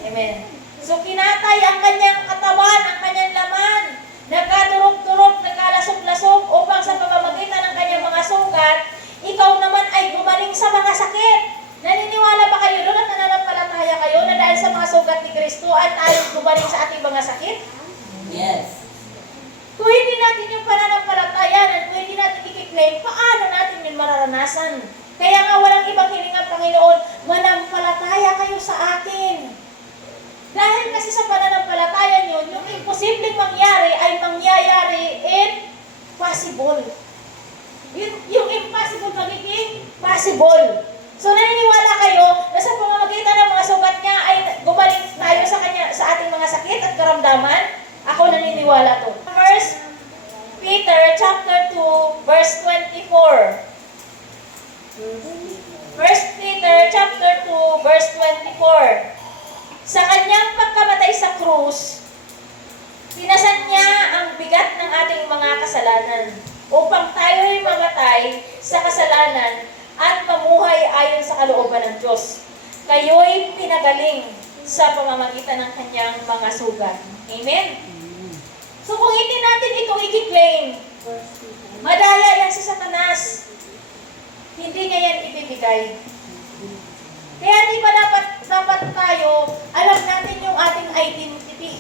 Amen. So, kinatay ang kanyang katawan, ang kanyang laman. Nagkadurog-durog, nagkalasog-lasog upang sa pamamagitan ng kanyang mga sugat, ikaw naman ay gumaling sa mga sakit. Naniniwala ba kayo doon at nananampalataya kayo na dahil sa mga sugat ni Kristo ay tayo gumaling sa ating mga sakit? Yes. Kung hindi natin yung pananampalataya, kung hindi natin i-claim, paano natin yung mararanasan? Kaya nga walang ibang hiling ang Panginoon, manampalataya kayo sa akin. Dahil kasi sa pananampalataya nyo, yung imposibleng mangyari ay mangyayari in possible. Yung impossible magiging possible. So naniniwala kayo na sa pamamagitan ng mga sugat niya ay gumaling tayo sa ating mga sakit at karamdaman? Ako naniniwala to. 1 Peter chapter 2 verse 24. verse 24. Sa kanyang pagkamatay sa krus, pinasan niya ang bigat ng ating mga kasalanan upang tayo'y mamatay sa kasalanan at mamuhay ayon sa kalooban ng Diyos. Kayo'y pinagaling sa pamamagitan ng kanyang mga sugat. Amen? So kung hindi natin ito i-claim, madaya yan si Satanas. Hindi niya yan ibibigay. Kaya di ba dapat tayo, alam natin yung ating identity.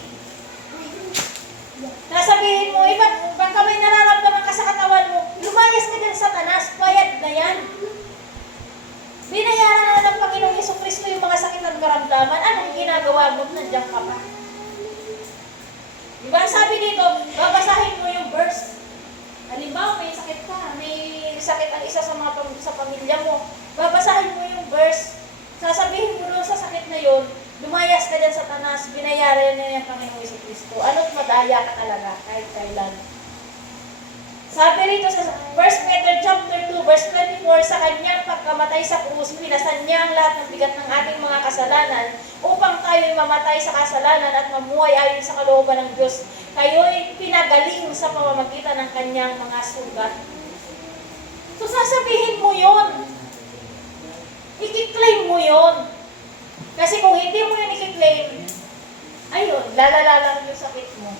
Nasabihin mo, pag may nararamdaman ka sa katawan mo, lumayas ka dyan, Satanas, bayad na yan. Binayaran na ng Panginoong Jesucristo yung mga sakit at karamdaman. Anong ginagawa mo? Nandiyan ka pa. Diba? Sabi dito, babasahin mo yung verse. Halimbawa, may sakit ka, may sakit ang isa sa pamilya mo. Babasahin mo yung verse. Sasabihin mo doon sa sakit na yun, lumayas ka dyan, Satanas, binayaran na yung Panginoong Jesucristo. Ano't madaya ka talaga, kahit kailan. Sabi rito sa 1 Peter chapter 2, verse 24, sa kanyang pagkamatay sa krus, pinasan niya ang lahat ng bigat ng ating mga kasalanan upang tayo'y mamatay sa kasalanan at mamuhay ayon sa kalooban ng Diyos. Kayo'y pinagaling sa pamamagitan ng kanyang mga sugat. So sasabihin mo yon, i-claim mo yon. Kasi kung hindi mo yun i-claim, ayun, lalala lang yung sakit mo.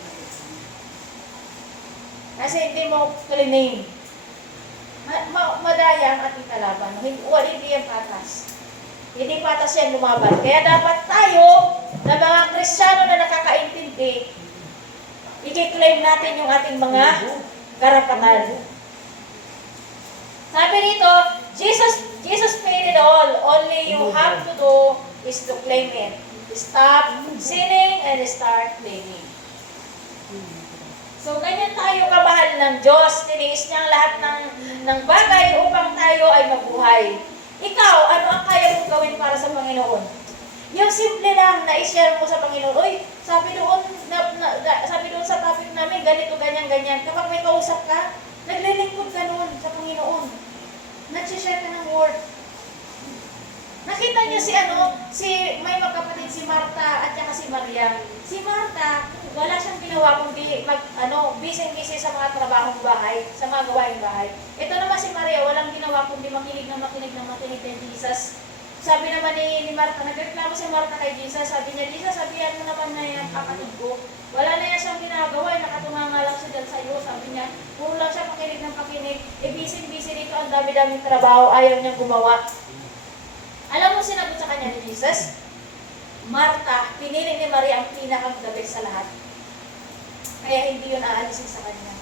Kasi hindi mo claim. Madaya ang ating kalaban. Hindi yan patas. Hindi patas yan lumaban. Kaya dapat tayo, na mga Kristiyano na nakakaintindi, i-claim natin yung ating mga karapatan. Sabi rito, Jesus paid it all. Only you have to do is to claim it. Stop sinning and start claiming. So, ganyan tayo kamahal ng Diyos. Tiniis niya ang lahat ng bagay upang tayo ay mabuhay. Ikaw, ano ang kaya mong gawin para sa Panginoon? Yung simple lang na i-share mo sa Panginoon, uy, sabi doon sa topic namin, ganito, ganyan, ganyan. Kapag may kausap ka, naglilingkod ka noon sa Panginoon. Nag-share ka ng word. Nakita niyo may magkapatid si Marta at saka si Maria. Si Marta, wala siyang ginawa kundi busy sa mga trabahong bahay, sa mga gawaing bahay. Ito naman si Maria, walang ginawa kundi makinig kay Jesus. Sabi naman ni Marta, nagreklamo si Marta kay Jesus. Sabi niya, Jesus, sabihan mo naman na yung kapatid ko. Wala na yan siyang ginagawa, nakatunganga lang siya dyan sa iyo. Sabi niya, puro lang siya pakinig ng pakinig. Busy dito, ang dami-daming trabaho, ayaw niyang gumawa. Alam mo sinagot sa kanya ni Jesus? Marta, pinili ni Maria ang pinakang-the best sa lahat. Kaya hindi yun aalisin sa kanya.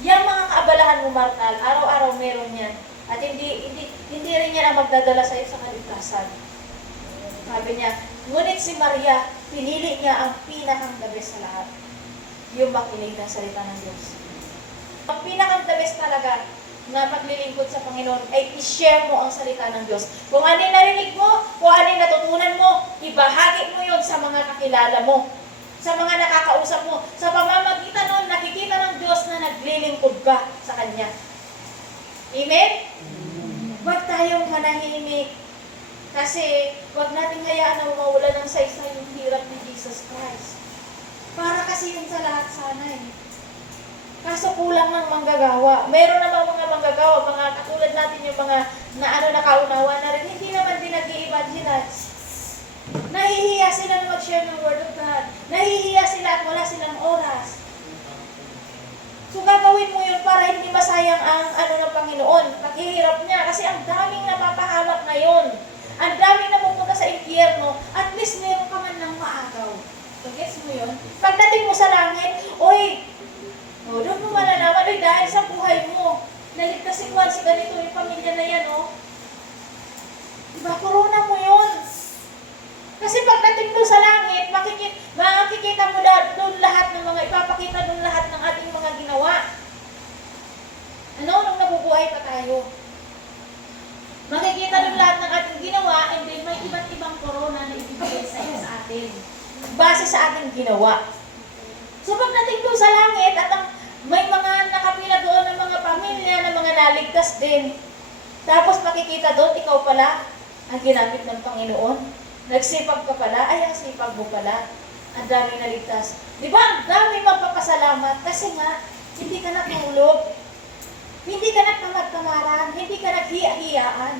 Yang mga kaabalahan mo, Marta, araw-araw meron yan. At hindi rin yan ang magdadala sa iyo sa kaligtasan. Sabi niya, ngunit si Maria, pinili niya ang pinakang-the best sa lahat. Yung makinig ng salita ng Diyos. Ang pinakang-the best talaga na paglilingkod sa Panginoon ay i-share mo ang salita ng Diyos. Kung ano yung narinig mo, kung ano yung natutunan mo, ibahagi mo yon sa mga kakilala mo, sa mga nakakausap mo. Sa pamamagitan nun, nakikita ng Diyos na naglilingkod ka sa Kanya. Amen? Huwag tayong manahimik. Kasi huwag natin hayaan na mawala ng saysay yung hirap ni Jesus Christ. Para kasi yun sa lahat sana eh. Kaso kulang ng manggagawa. Meron namang mga manggagawa, mga katulad natin yung mga nakaunawa na rin, hindi naman din nag-i-evangelize. Nahihiya sila na mag-share ng Word of God. Nahihiya sila at wala silang oras. So gagawin mo yun para hindi masayang ang ng Panginoon, paghihirap niya. Kasi ang daming napapahamak ngayon. Ang daming napupunta sa impyerno, at least meron ka man ng maagaw. So gets mo yun? Pagdating mo sa langit, doon mo malalaman, dahil sa buhay mo, naligtas si Juan, si ganito, yung pamilya na yan, Diba, corona mo yun. Kasi pagdating doon sa langit, makikita mo doon lahat ng mga, ipapakita doon lahat ng ating mga ginawa. Nung nabubuhay pa tayo. Makikita doon lahat ng ating ginawa, and then may iba't ibang corona na ibibigay sa atin. Base sa ating ginawa. So pagdating doon sa langit, at may mga nakapila doon ng mga pamilya, ng mga naligtas din. Tapos makikita doon, ikaw pala, ang ginamit ng Panginoon. Nagsipag ka pala, ay ang sipag mo pala. Ang daming naligtas. Di ba? Ang daming magpapasalamat kasi nga, hindi ka natulog. Hindi ka nagkamad-kamaran. Hindi ka naghiya-hiyaan.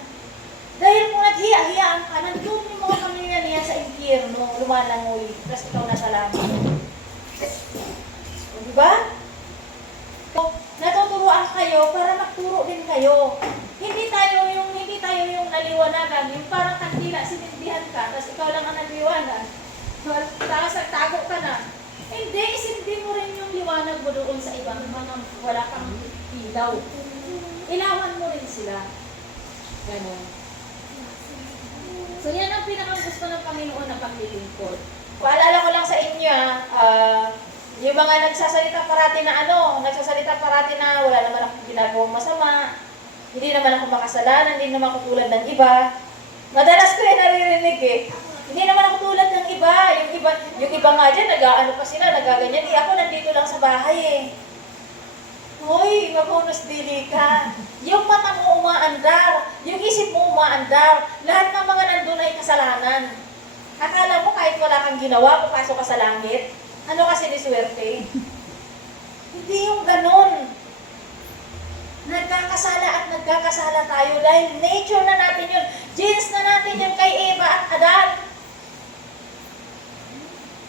Dahil kung naghiya-hiyaan ka, nandun yung mga pamilya niya sa impyerno, lumalangoy, kasi ikaw nasa langit. Di ba? Natuturuan kayo para magturo din kayo. Hindi tayo yung naliwanagan, yung parang kandila, sinindihan ka, tapos ikaw lang ang naliwanag. Tapos nagtago ka na. Hindi, isindi mo rin yung liwanag mo doon sa ibang mga wala kang ilaw. Ilawan mo rin sila. Ganon. So yan ang pinakang gusto ng Panginoon na paglilingkod. Paalala ko lang sa inyo, yung mga nagsasalita parati na wala naman akong ginagawang masama, hindi naman ako makasalanan, hindi naman ako tulad ng iba. Madalas ko yung naririnig eh. Hindi naman ako tulad ng iba. Yung iba nga dyan, nag-aano pa sila, nagaganyan. Ako nandito lang sa bahay eh. Hoy, mabunos dili ka. Yung mata mo umaandar, yung isip mo umaandar, lahat ng mga nandun ay kasalanan. Akala mo kahit wala kang ginawa, pupasok ka sa langit? Ano kasi ni swerte? Hindi yung ganon. Nagkakasala at nagkakasala tayo dahil nature na natin yun. Genes na natin yun kay Eva at Adan.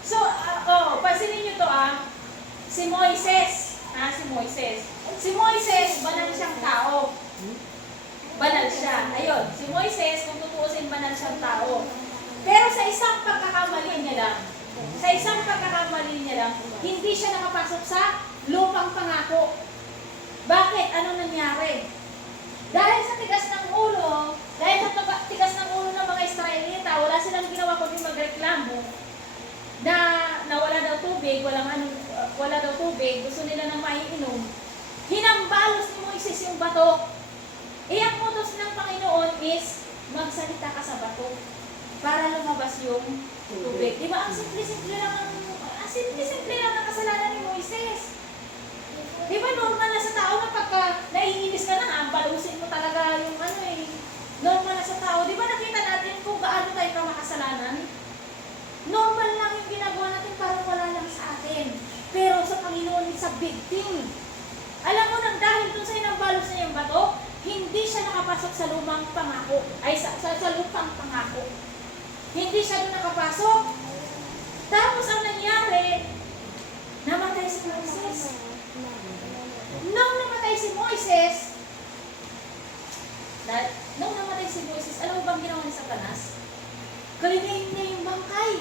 So, pansinin nyo to si Moises. Si Moises, banal siyang tao. Banal siya. Ayun, si Moises, kung tutuusin, banal siyang tao. Pero sa isang pagkakamali niya lang, hindi siya nakapasok sa lupang pangako. Bakit? Ano nangyari? Dahil sa tigas ng ulo ng mga Israelita, wala silang ginawa kundi magreklamo na wala daw tubig, gusto nila ng maiinom. Hinambalos ni Moises yung bato. Ang utos ng Panginoon is magsalita ka sa bato para lumabas yung tubig. Di ba? Ang simple-simple lang ang kasalanan ni Moises. Di ba normal na sa tao na pagka naiinis ka na, balusin mo talaga yung normal na sa tao. Di ba nakita natin kung gaano tayo ka makasalanan? Normal lang yung ginagawa natin, parang wala lang sa atin. Pero sa Panginoon, it's a big thing. Alam mo nang dahil dun sa inambalos na yung bato, hindi siya nakapasok sa lumang pangako, sa lupang pangako. Hindi siya doon nakapasok. Tapos ang nangyari, namatay si Moises. Nung namatay si Moises, alam mo bang ginawa ni Satanas? Kalinayin niya yung bangkay.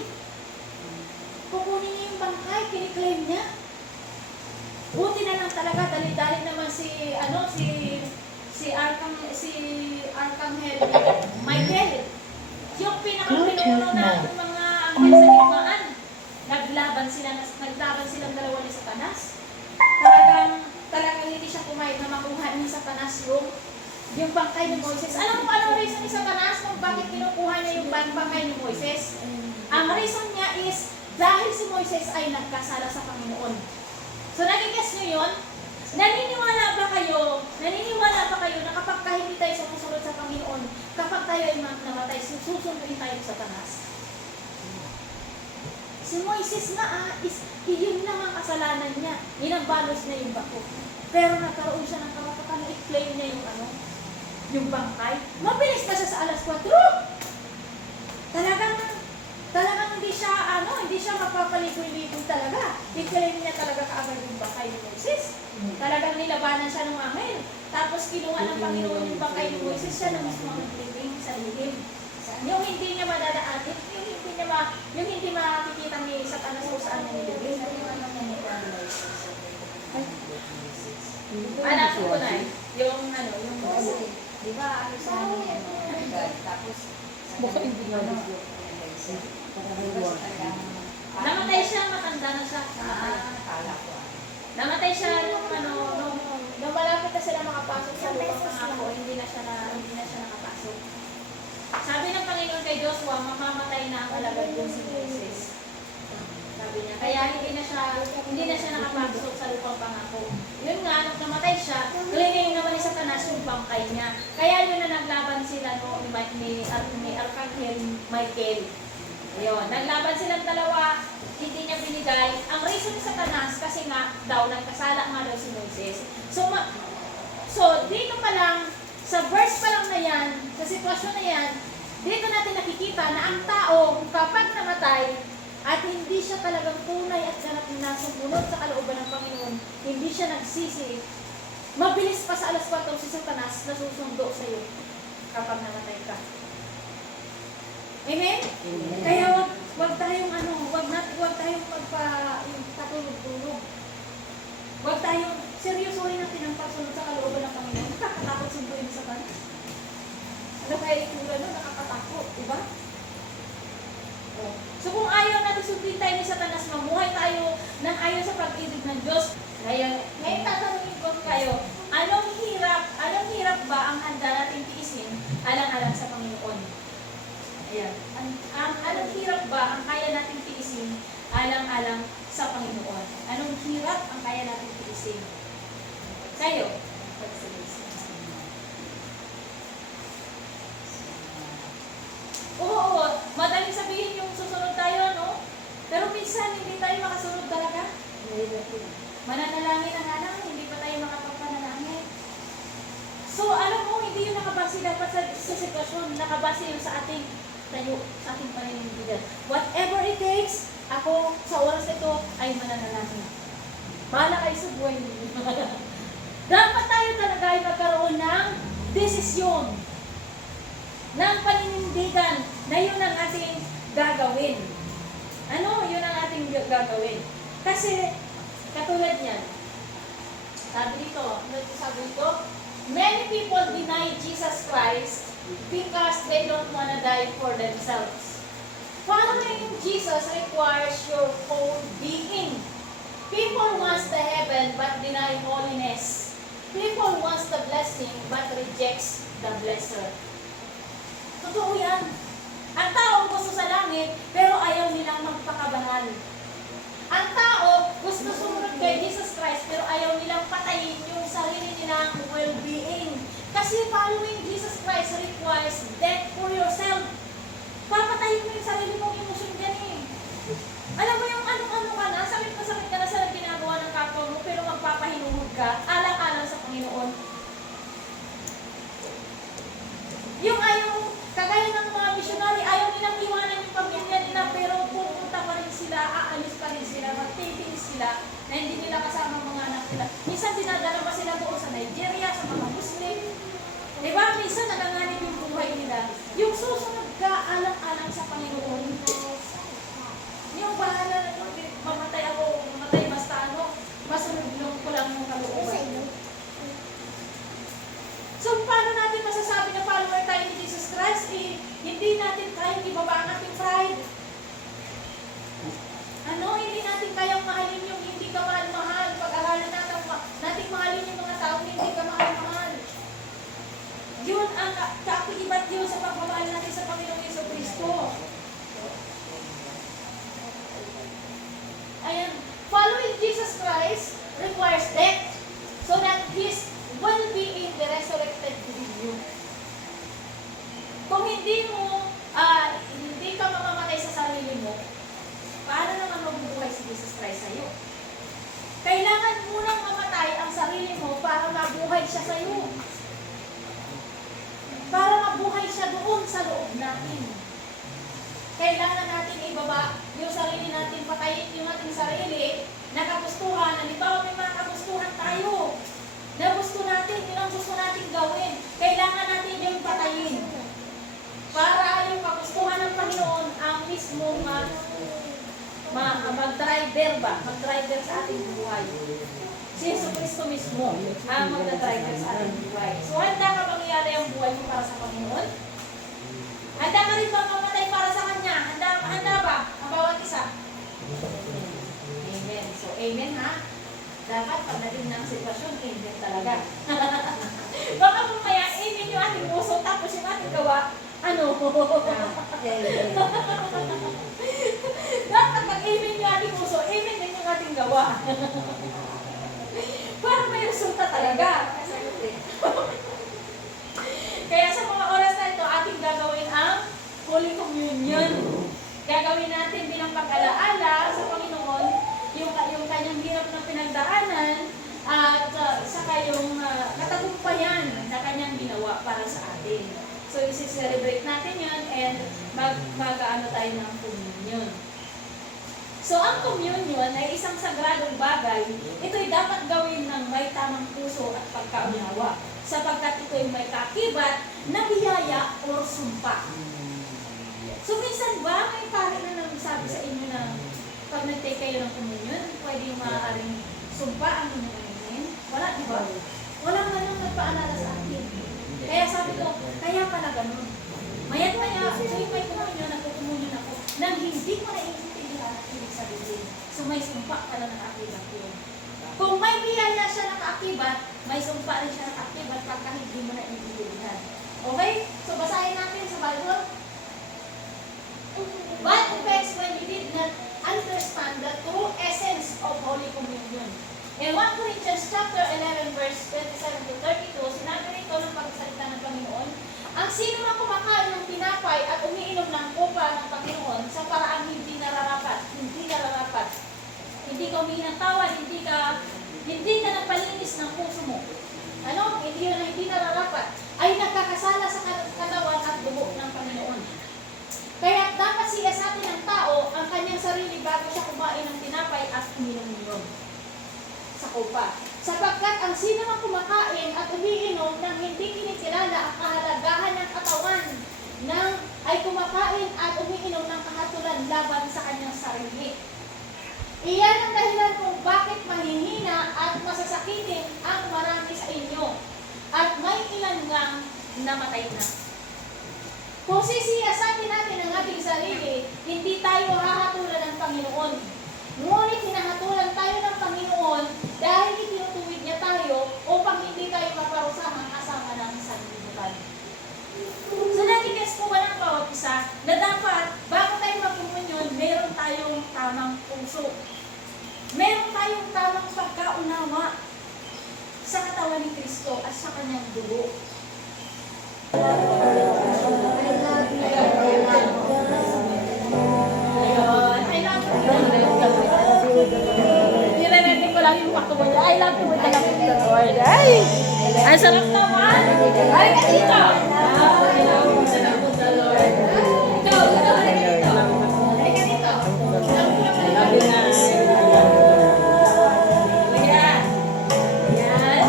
Kukunin niya yung bangkay, kiniklaim niya. Buti na lang talaga, dali-dali naman si Arkanghel Michael. Yung pinaka-pinuno na mga anghel sa digmaan. Naglaban silang dalawa ni Satanas. Talagang hindi siya pumayag na makuha ni Satanas yung bangkay ni Moises. Alam mo ano reason ni Satanas kung bakit kinukuha niya yung bangkay ni Moises? Ang reason niya is dahil si Moises ay nagkasala sa Panginoon. So nagigets niyo yun? Naniniwala ba kayo na kapag hindi tayo sumusunod sa Panginoon, kapag tayo ay namatay, susunduin tayo sa Satanas? Si Moises nga yun lang ang kasalanan niya. Inambalos niya yung bako. Pero nagkaroon siya ng karapatan na i-claim niya yung bangkay. Mabilis pa siya sa alas 4. Talagang hindi siya mapapalikoy-likoy talaga. I-claim niya talaga kaagad yung bangkay ni Moises. Talagang nilabanan siya ng anghel. Tapos kinuha ng Panginoon yung bangkay ni Moises, siya na mismo ang naglibing sa lihim. Yung hindi niya madadaanin, yung hindi makikita ni Satanas kung saan niya nilibing. Anak ko na yung di ba, sabi niya, tapos, baka hindi nga namatay siya, matanda na siya. Namatay siya nung malapit na sila makapasok sa lupang pangako, hindi na siya nakapasok. Sabi ng Panginoon kay Joshua, mamamatay na ang alagad doon si Moses. sabi niya. Kaya hindi na siya nakapasok sa lupang pangako. Yun nga, nung namatay siya, cleaning naman ni Satanas yung bangkay niya. Kaya yun na naglaban sila ni Archangel Michael. Ayun, naglaban silang dalawa, hindi niya binigay. Ang reason ni Satanas, kasi nga daw, nagkasala nga daw si Moises. So dito pa lang, sa verse pa lang na yan, sa sitwasyon na yan, dito natin nakikita na ang tao, kapag namatay, at hindi siya talagang tunay at ganap na sumunod sa kalooban ng Panginoon, hindi siya nagsisi, mabilis pa sa alas 4 si Satanas na susundo sa iyo kapag namatay ka. Amen? Amen. Kaya wag tayong wag tayong patulog-tulog. Wag tayong seryosohin natin ang pagsunod sa kalooban ng Panginoon. Nakakatakot sunduin sa Satanas. Ano kaya itura nun? Nakakatakot, di ba? So kung ayaw natin sundin tayo ni Satanas, mamuhay tayo ng ayon sa pag-ibig ng Diyos. Ngayon tatanungin ko kayo, anong hirap ba ang handa natin tiisin alang-alang sa Panginoon? Ayan. Anong hirap ba ang kaya natin tiisin alang-alang sa Panginoon? Anong hirap ang kaya natin tiisin? Sa'yo, Oo, madaling sabihin yung susunod tayo, no? Pero minsan, hindi tayo makasunod talaga. Mananalangin na nga lang, hindi pa tayo makapagpanalangin. So, alam mo, hindi yun nakabase dapat sa sitwasyon, nakabase yun sa ating tayo, sa ating paninindigan. Whatever it takes, ako sa oras ito ay mananalangin. Bahala kayo sa buhay ninyo. Dapat tayo talaga ay magkaroon ng desisyon, ng paninindigan na yun ang ating gagawin. Ano? Yun ang ating gagawin. Kasi, katulad niyan, sabi dito, many people deny Jesus Christ because they don't wanna die for themselves. Following Jesus requires your whole being. People wants the heaven but deny holiness. People wants the blessing but rejects the blesser. Totoo yan. Ang tao gusto sa langit, pero ayaw nilang magpakabanal. Ang tao gusto sumunod kay Jesus Christ, pero ayaw nilang patayin yung sarili nilang well-being. Kasi following Jesus Christ requires death for yourself. Papatayin mo yung sarili mong emosyon dyan eh. Alam mo yung ano ka na, sakit ka na sa ginagawa ng kapwa mo, pero magpapahinuhod ka, alang-alang sa Panginoon. Yung ayaw, kagaya ng mga missionary, ayaw nilang iwanan yung pamilya nila, pero pupunta pa rin sila, aalis pa rin sila, magtitiis sila, na hindi nila kasama ang mga anak nila. Minsan dinadala pa sila doon sa Nigeria, sa mga Muslim. Diba? Minsan naganganib yung buhay nila. Yung susunod ka, alang-alang sa Panginoon. Yung bahala na mamatay ako, mamatay basta masunod lang ko lang yung kalooban. So, paano natin masasabi na follower tayo ni Jesus Christ? Hindi natin kayang ibaba ang ating pride. Hindi natin kayang mahalin yung hindi ka mahal-mahal. Pag-aralan natin mahalin yung mga tao hindi ka mahal-mahal. Yun ang kaakibat yun sa pagmamahal natin sa Panginoong Jesucristo. Ayan, following Jesus Christ requires death so that His well-being be resurrected within you. Kung hindi ka mamamatay sa sarili mo, paano naman mabubuhay si Jesus Christ sa iyo? Kailangan munang mamatay ang sarili mo para mabuhay siya sa iyo. Para mabuhay siya doon sa loob natin. Kailangan natin ibaba yung sarili natin, patayin yung ating sarili na kagustuhan. Halimbawa may mga kagustuhan tayo na gusto natin, yun ang gusto natin gawin. Kailangan natin yung patayin. Para yung kagustuhan ng Panginoon ang mismo mag-driver sa ating buhay. Si Jesucristo mismo ang mag-driver sa ating buhay. So, handa ka bang ialay ang buhay mo para sa Panginoon? Handa ka rin bang mamatay para sa Kanya? Handa ba ang bawat isa? Amen. So, amen ha? Dapat pag naging ng sitwasyon, amen talaga. Baka mamaya, amen yung ating puso, tapos yung ating gawa, dapat pag amen yung ating ating gawa. Para may resulta talaga. Kaya sa mga oras na ito, ating gagawin ang Holy Communion. Gagawin natin bilang pag-alaala sa Panginoon yung kanyang hirap na pinagdaanan at saka yung katagumpayan na kanyang ginawa para sa atin. So, isi-celebrate natin yun and mag-ano tayo ng communion. So, ang communion ay isang sagradong bagay. Ito'y dapat gawin ng may tamang puso at pagkaunawa sapagkat ito'y may kakibat na biyaya o sumpa. So, minsan ba may pare na nagsabi sa inyo na pag nag-take kayo ng communion, pwede yung maaaring sumpa ang inyong anin? Wala, di ba? Walang ganun nagpaalala sa akin. Kaya sabi ko, kaya pala ganun. Mayat-maya, tuwing may communion, nagkukumunyon ako, nang hindi ko naiintindihan ang ibig sabihin. So, may sumpa pala nakakibat yun. Kung may biyaya siya nakakibat, may sumpa rin siya nakakibat pagka hindi mo naiintindihan. Okay? So, basahin natin sa Bible. What effects when you did not understand the true essence of Holy Communion? In 1 Corinthians chapter 11 verse 27 to 32, sinabi rito ng pagsalita ng Panginoon, ang sino man kumakain ng tinapay at umiinom ng kupa ng Panginoon sa paraang hindi nararapat, hindi ka humingi ng tawad, hindi ka nagpalinis ng puso mo. Hindi nararapat, ay nagkakasala sa katawan at dugo ng Panginoon. Kaya dapat siyasatin ng tao ang kanyang sarili bago siya kumain ng tinapay at uminom sa kupa. Sapagkat ang sino mang kumakain at umiinom nang hindi kinikilala ang kahalagahan ng katawan ay kumakain at umiinom ng kahatulan laban sa kanyang sarili. Iyan ang dahilan kung bakit mahihina at masasakitin ang marami sa inyo at may ilan ngang namatay na. Kung sisiyasatin natin ang ating sarili, hindi tayo hahatulan ng Panginoon. Ngunit hinahatulan tayo ng Panginoon dahil itinutuwid niya tayo upang hindi tayo maparusahan kasama ng sanlibutan. So, nagigets po ba ng bawat isa na dapat, bago tayo magkumunyon, meron tayong tamang puso. Meron tayong tamang pagkaunawa sa katawan ni Kristo at sa kanyang dugo. Nilalanin ko lang yung patuloy. I love you with the love of the Lord. Ay! Ang sarap naman! Ay, ka dito! I love you with the love of the Lord. Ikaw, halika dito. Halika dito. Love you na. Yan. Yan.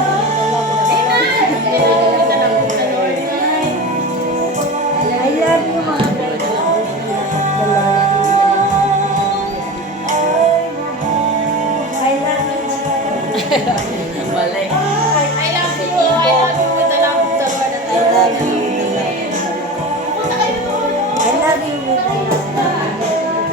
Amen! I love you with the love of the Lord. I love you, mga Malay. I love you with the love of the Lord that I love you. Punta kayo doon. I love you with the love of the Lord.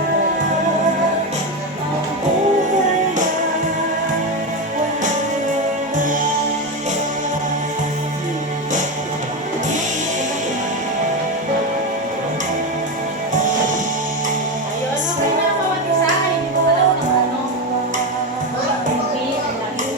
Ayun, okay na bawat isa. Hindi ko alam kung ano. Hindi, I love you.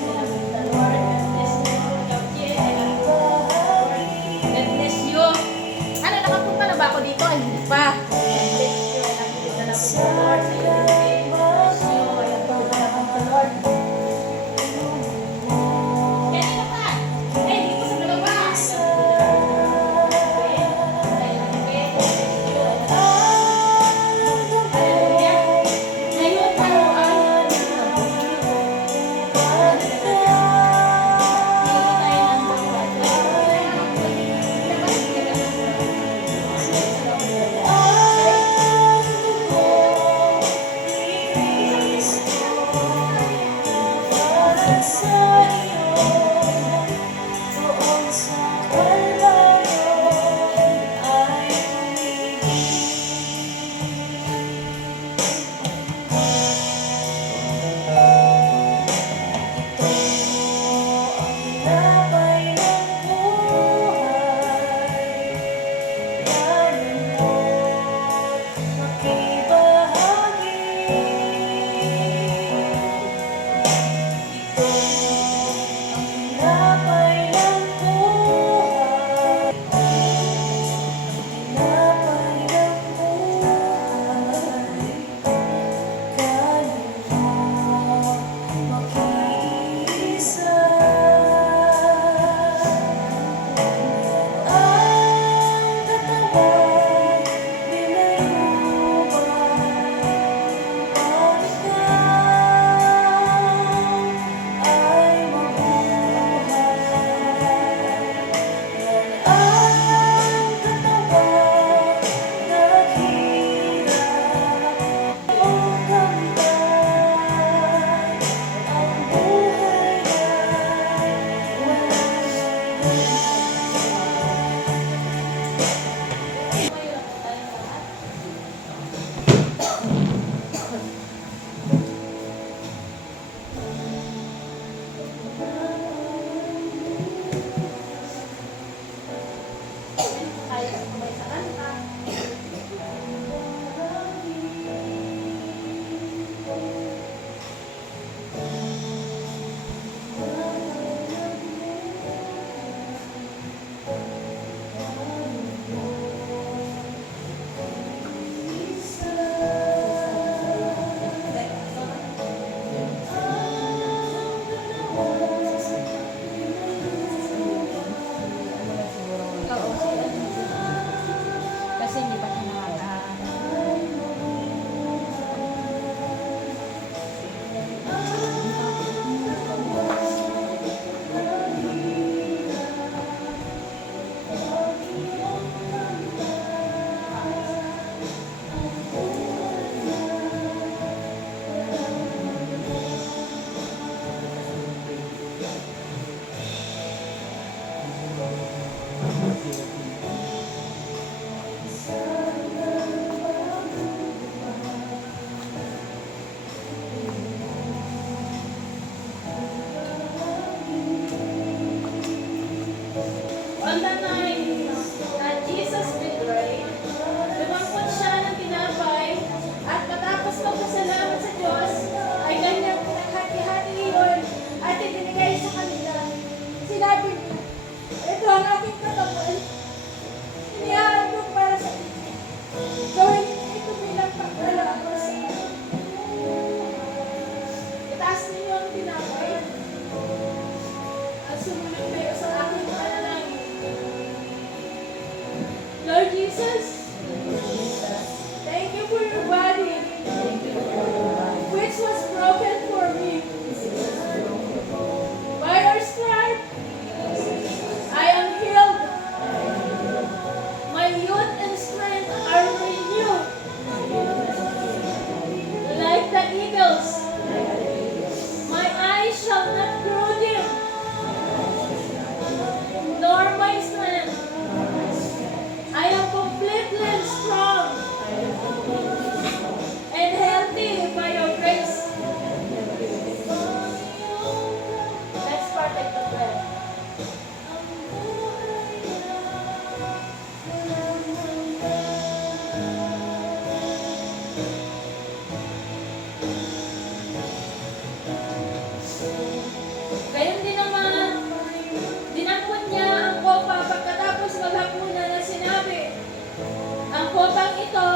upang ito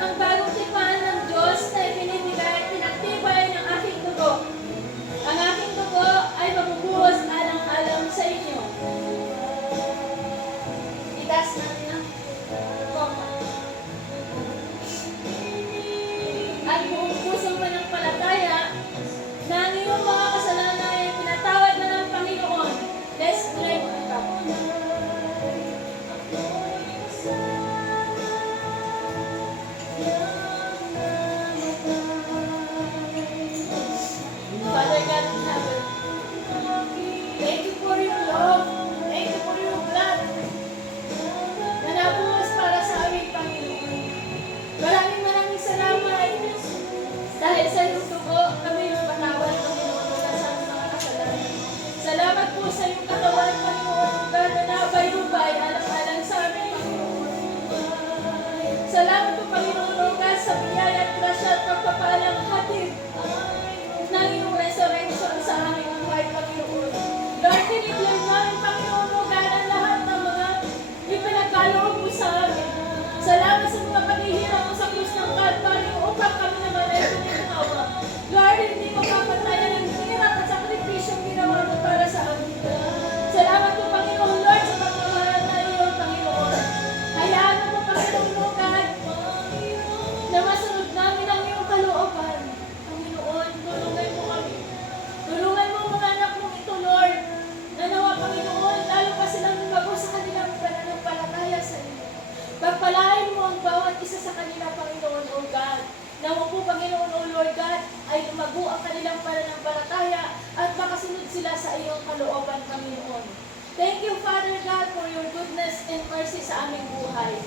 ang bagong tipan ng Diyos na ibinibigay, pinagtibay ng aking dugo. Ang aking dugo ay mabubuhos alang-alang sa inyo. Itaas natin ang koma. At buong pusong manampalataya na ang iyong mga kasalanan ay pinatawad na ng Panginoon. Let's pray for God. Father God in heaven, thank you for your love. Thank you for your blood na nabuhos para sa aming Panginoon. Maraming salamat dahil sa iyong dugo kami patawad, Panginoon, mula sa aming mga kasalanan. Salamat po sa iyong katawan, Panginoon, God, na nabay-rubay alang-alang sa aming Panginoon. Salamat po, Panginoon, God, sa biyaya at grasya at pagpapalang hatid ng iyong resurrection sa aming buhay, Panginoon. Lord, tiniglan namin, Panginoon, God, ang lahat ng mga ipinagkaloob mo sa amin. Salamat sa mga paghihirap mo sa krus ng Kalbaryo upang kami naman ay tuminawa. Lord, hindi mo papatayan ang hirap at sakripisyong ginawa mo para sa amin. Salamat po, Panginoon, Lord, sa pagmamahal na iyong Panginoon. Hayaan mo, Panginoon, God, na masunod namin ang iyong kalooban. Panginoon, tulungan mo kami. Tulungan mo mga anak mong ito, Lord, na nawa, Panginoon, lalo pa silang lumago sa kanilang pananampalataya sa iyo. Pagpalain mo ang bawat isa sa kanila, Panginoon, O God. Nawa po, Panginoon, O Lord God, ay lumago ang kanilang pananampalataya at makasunod sila sa iyong kalooban, Panginoon. Thank you, Father God, for your goodness and mercy sa aming buhay.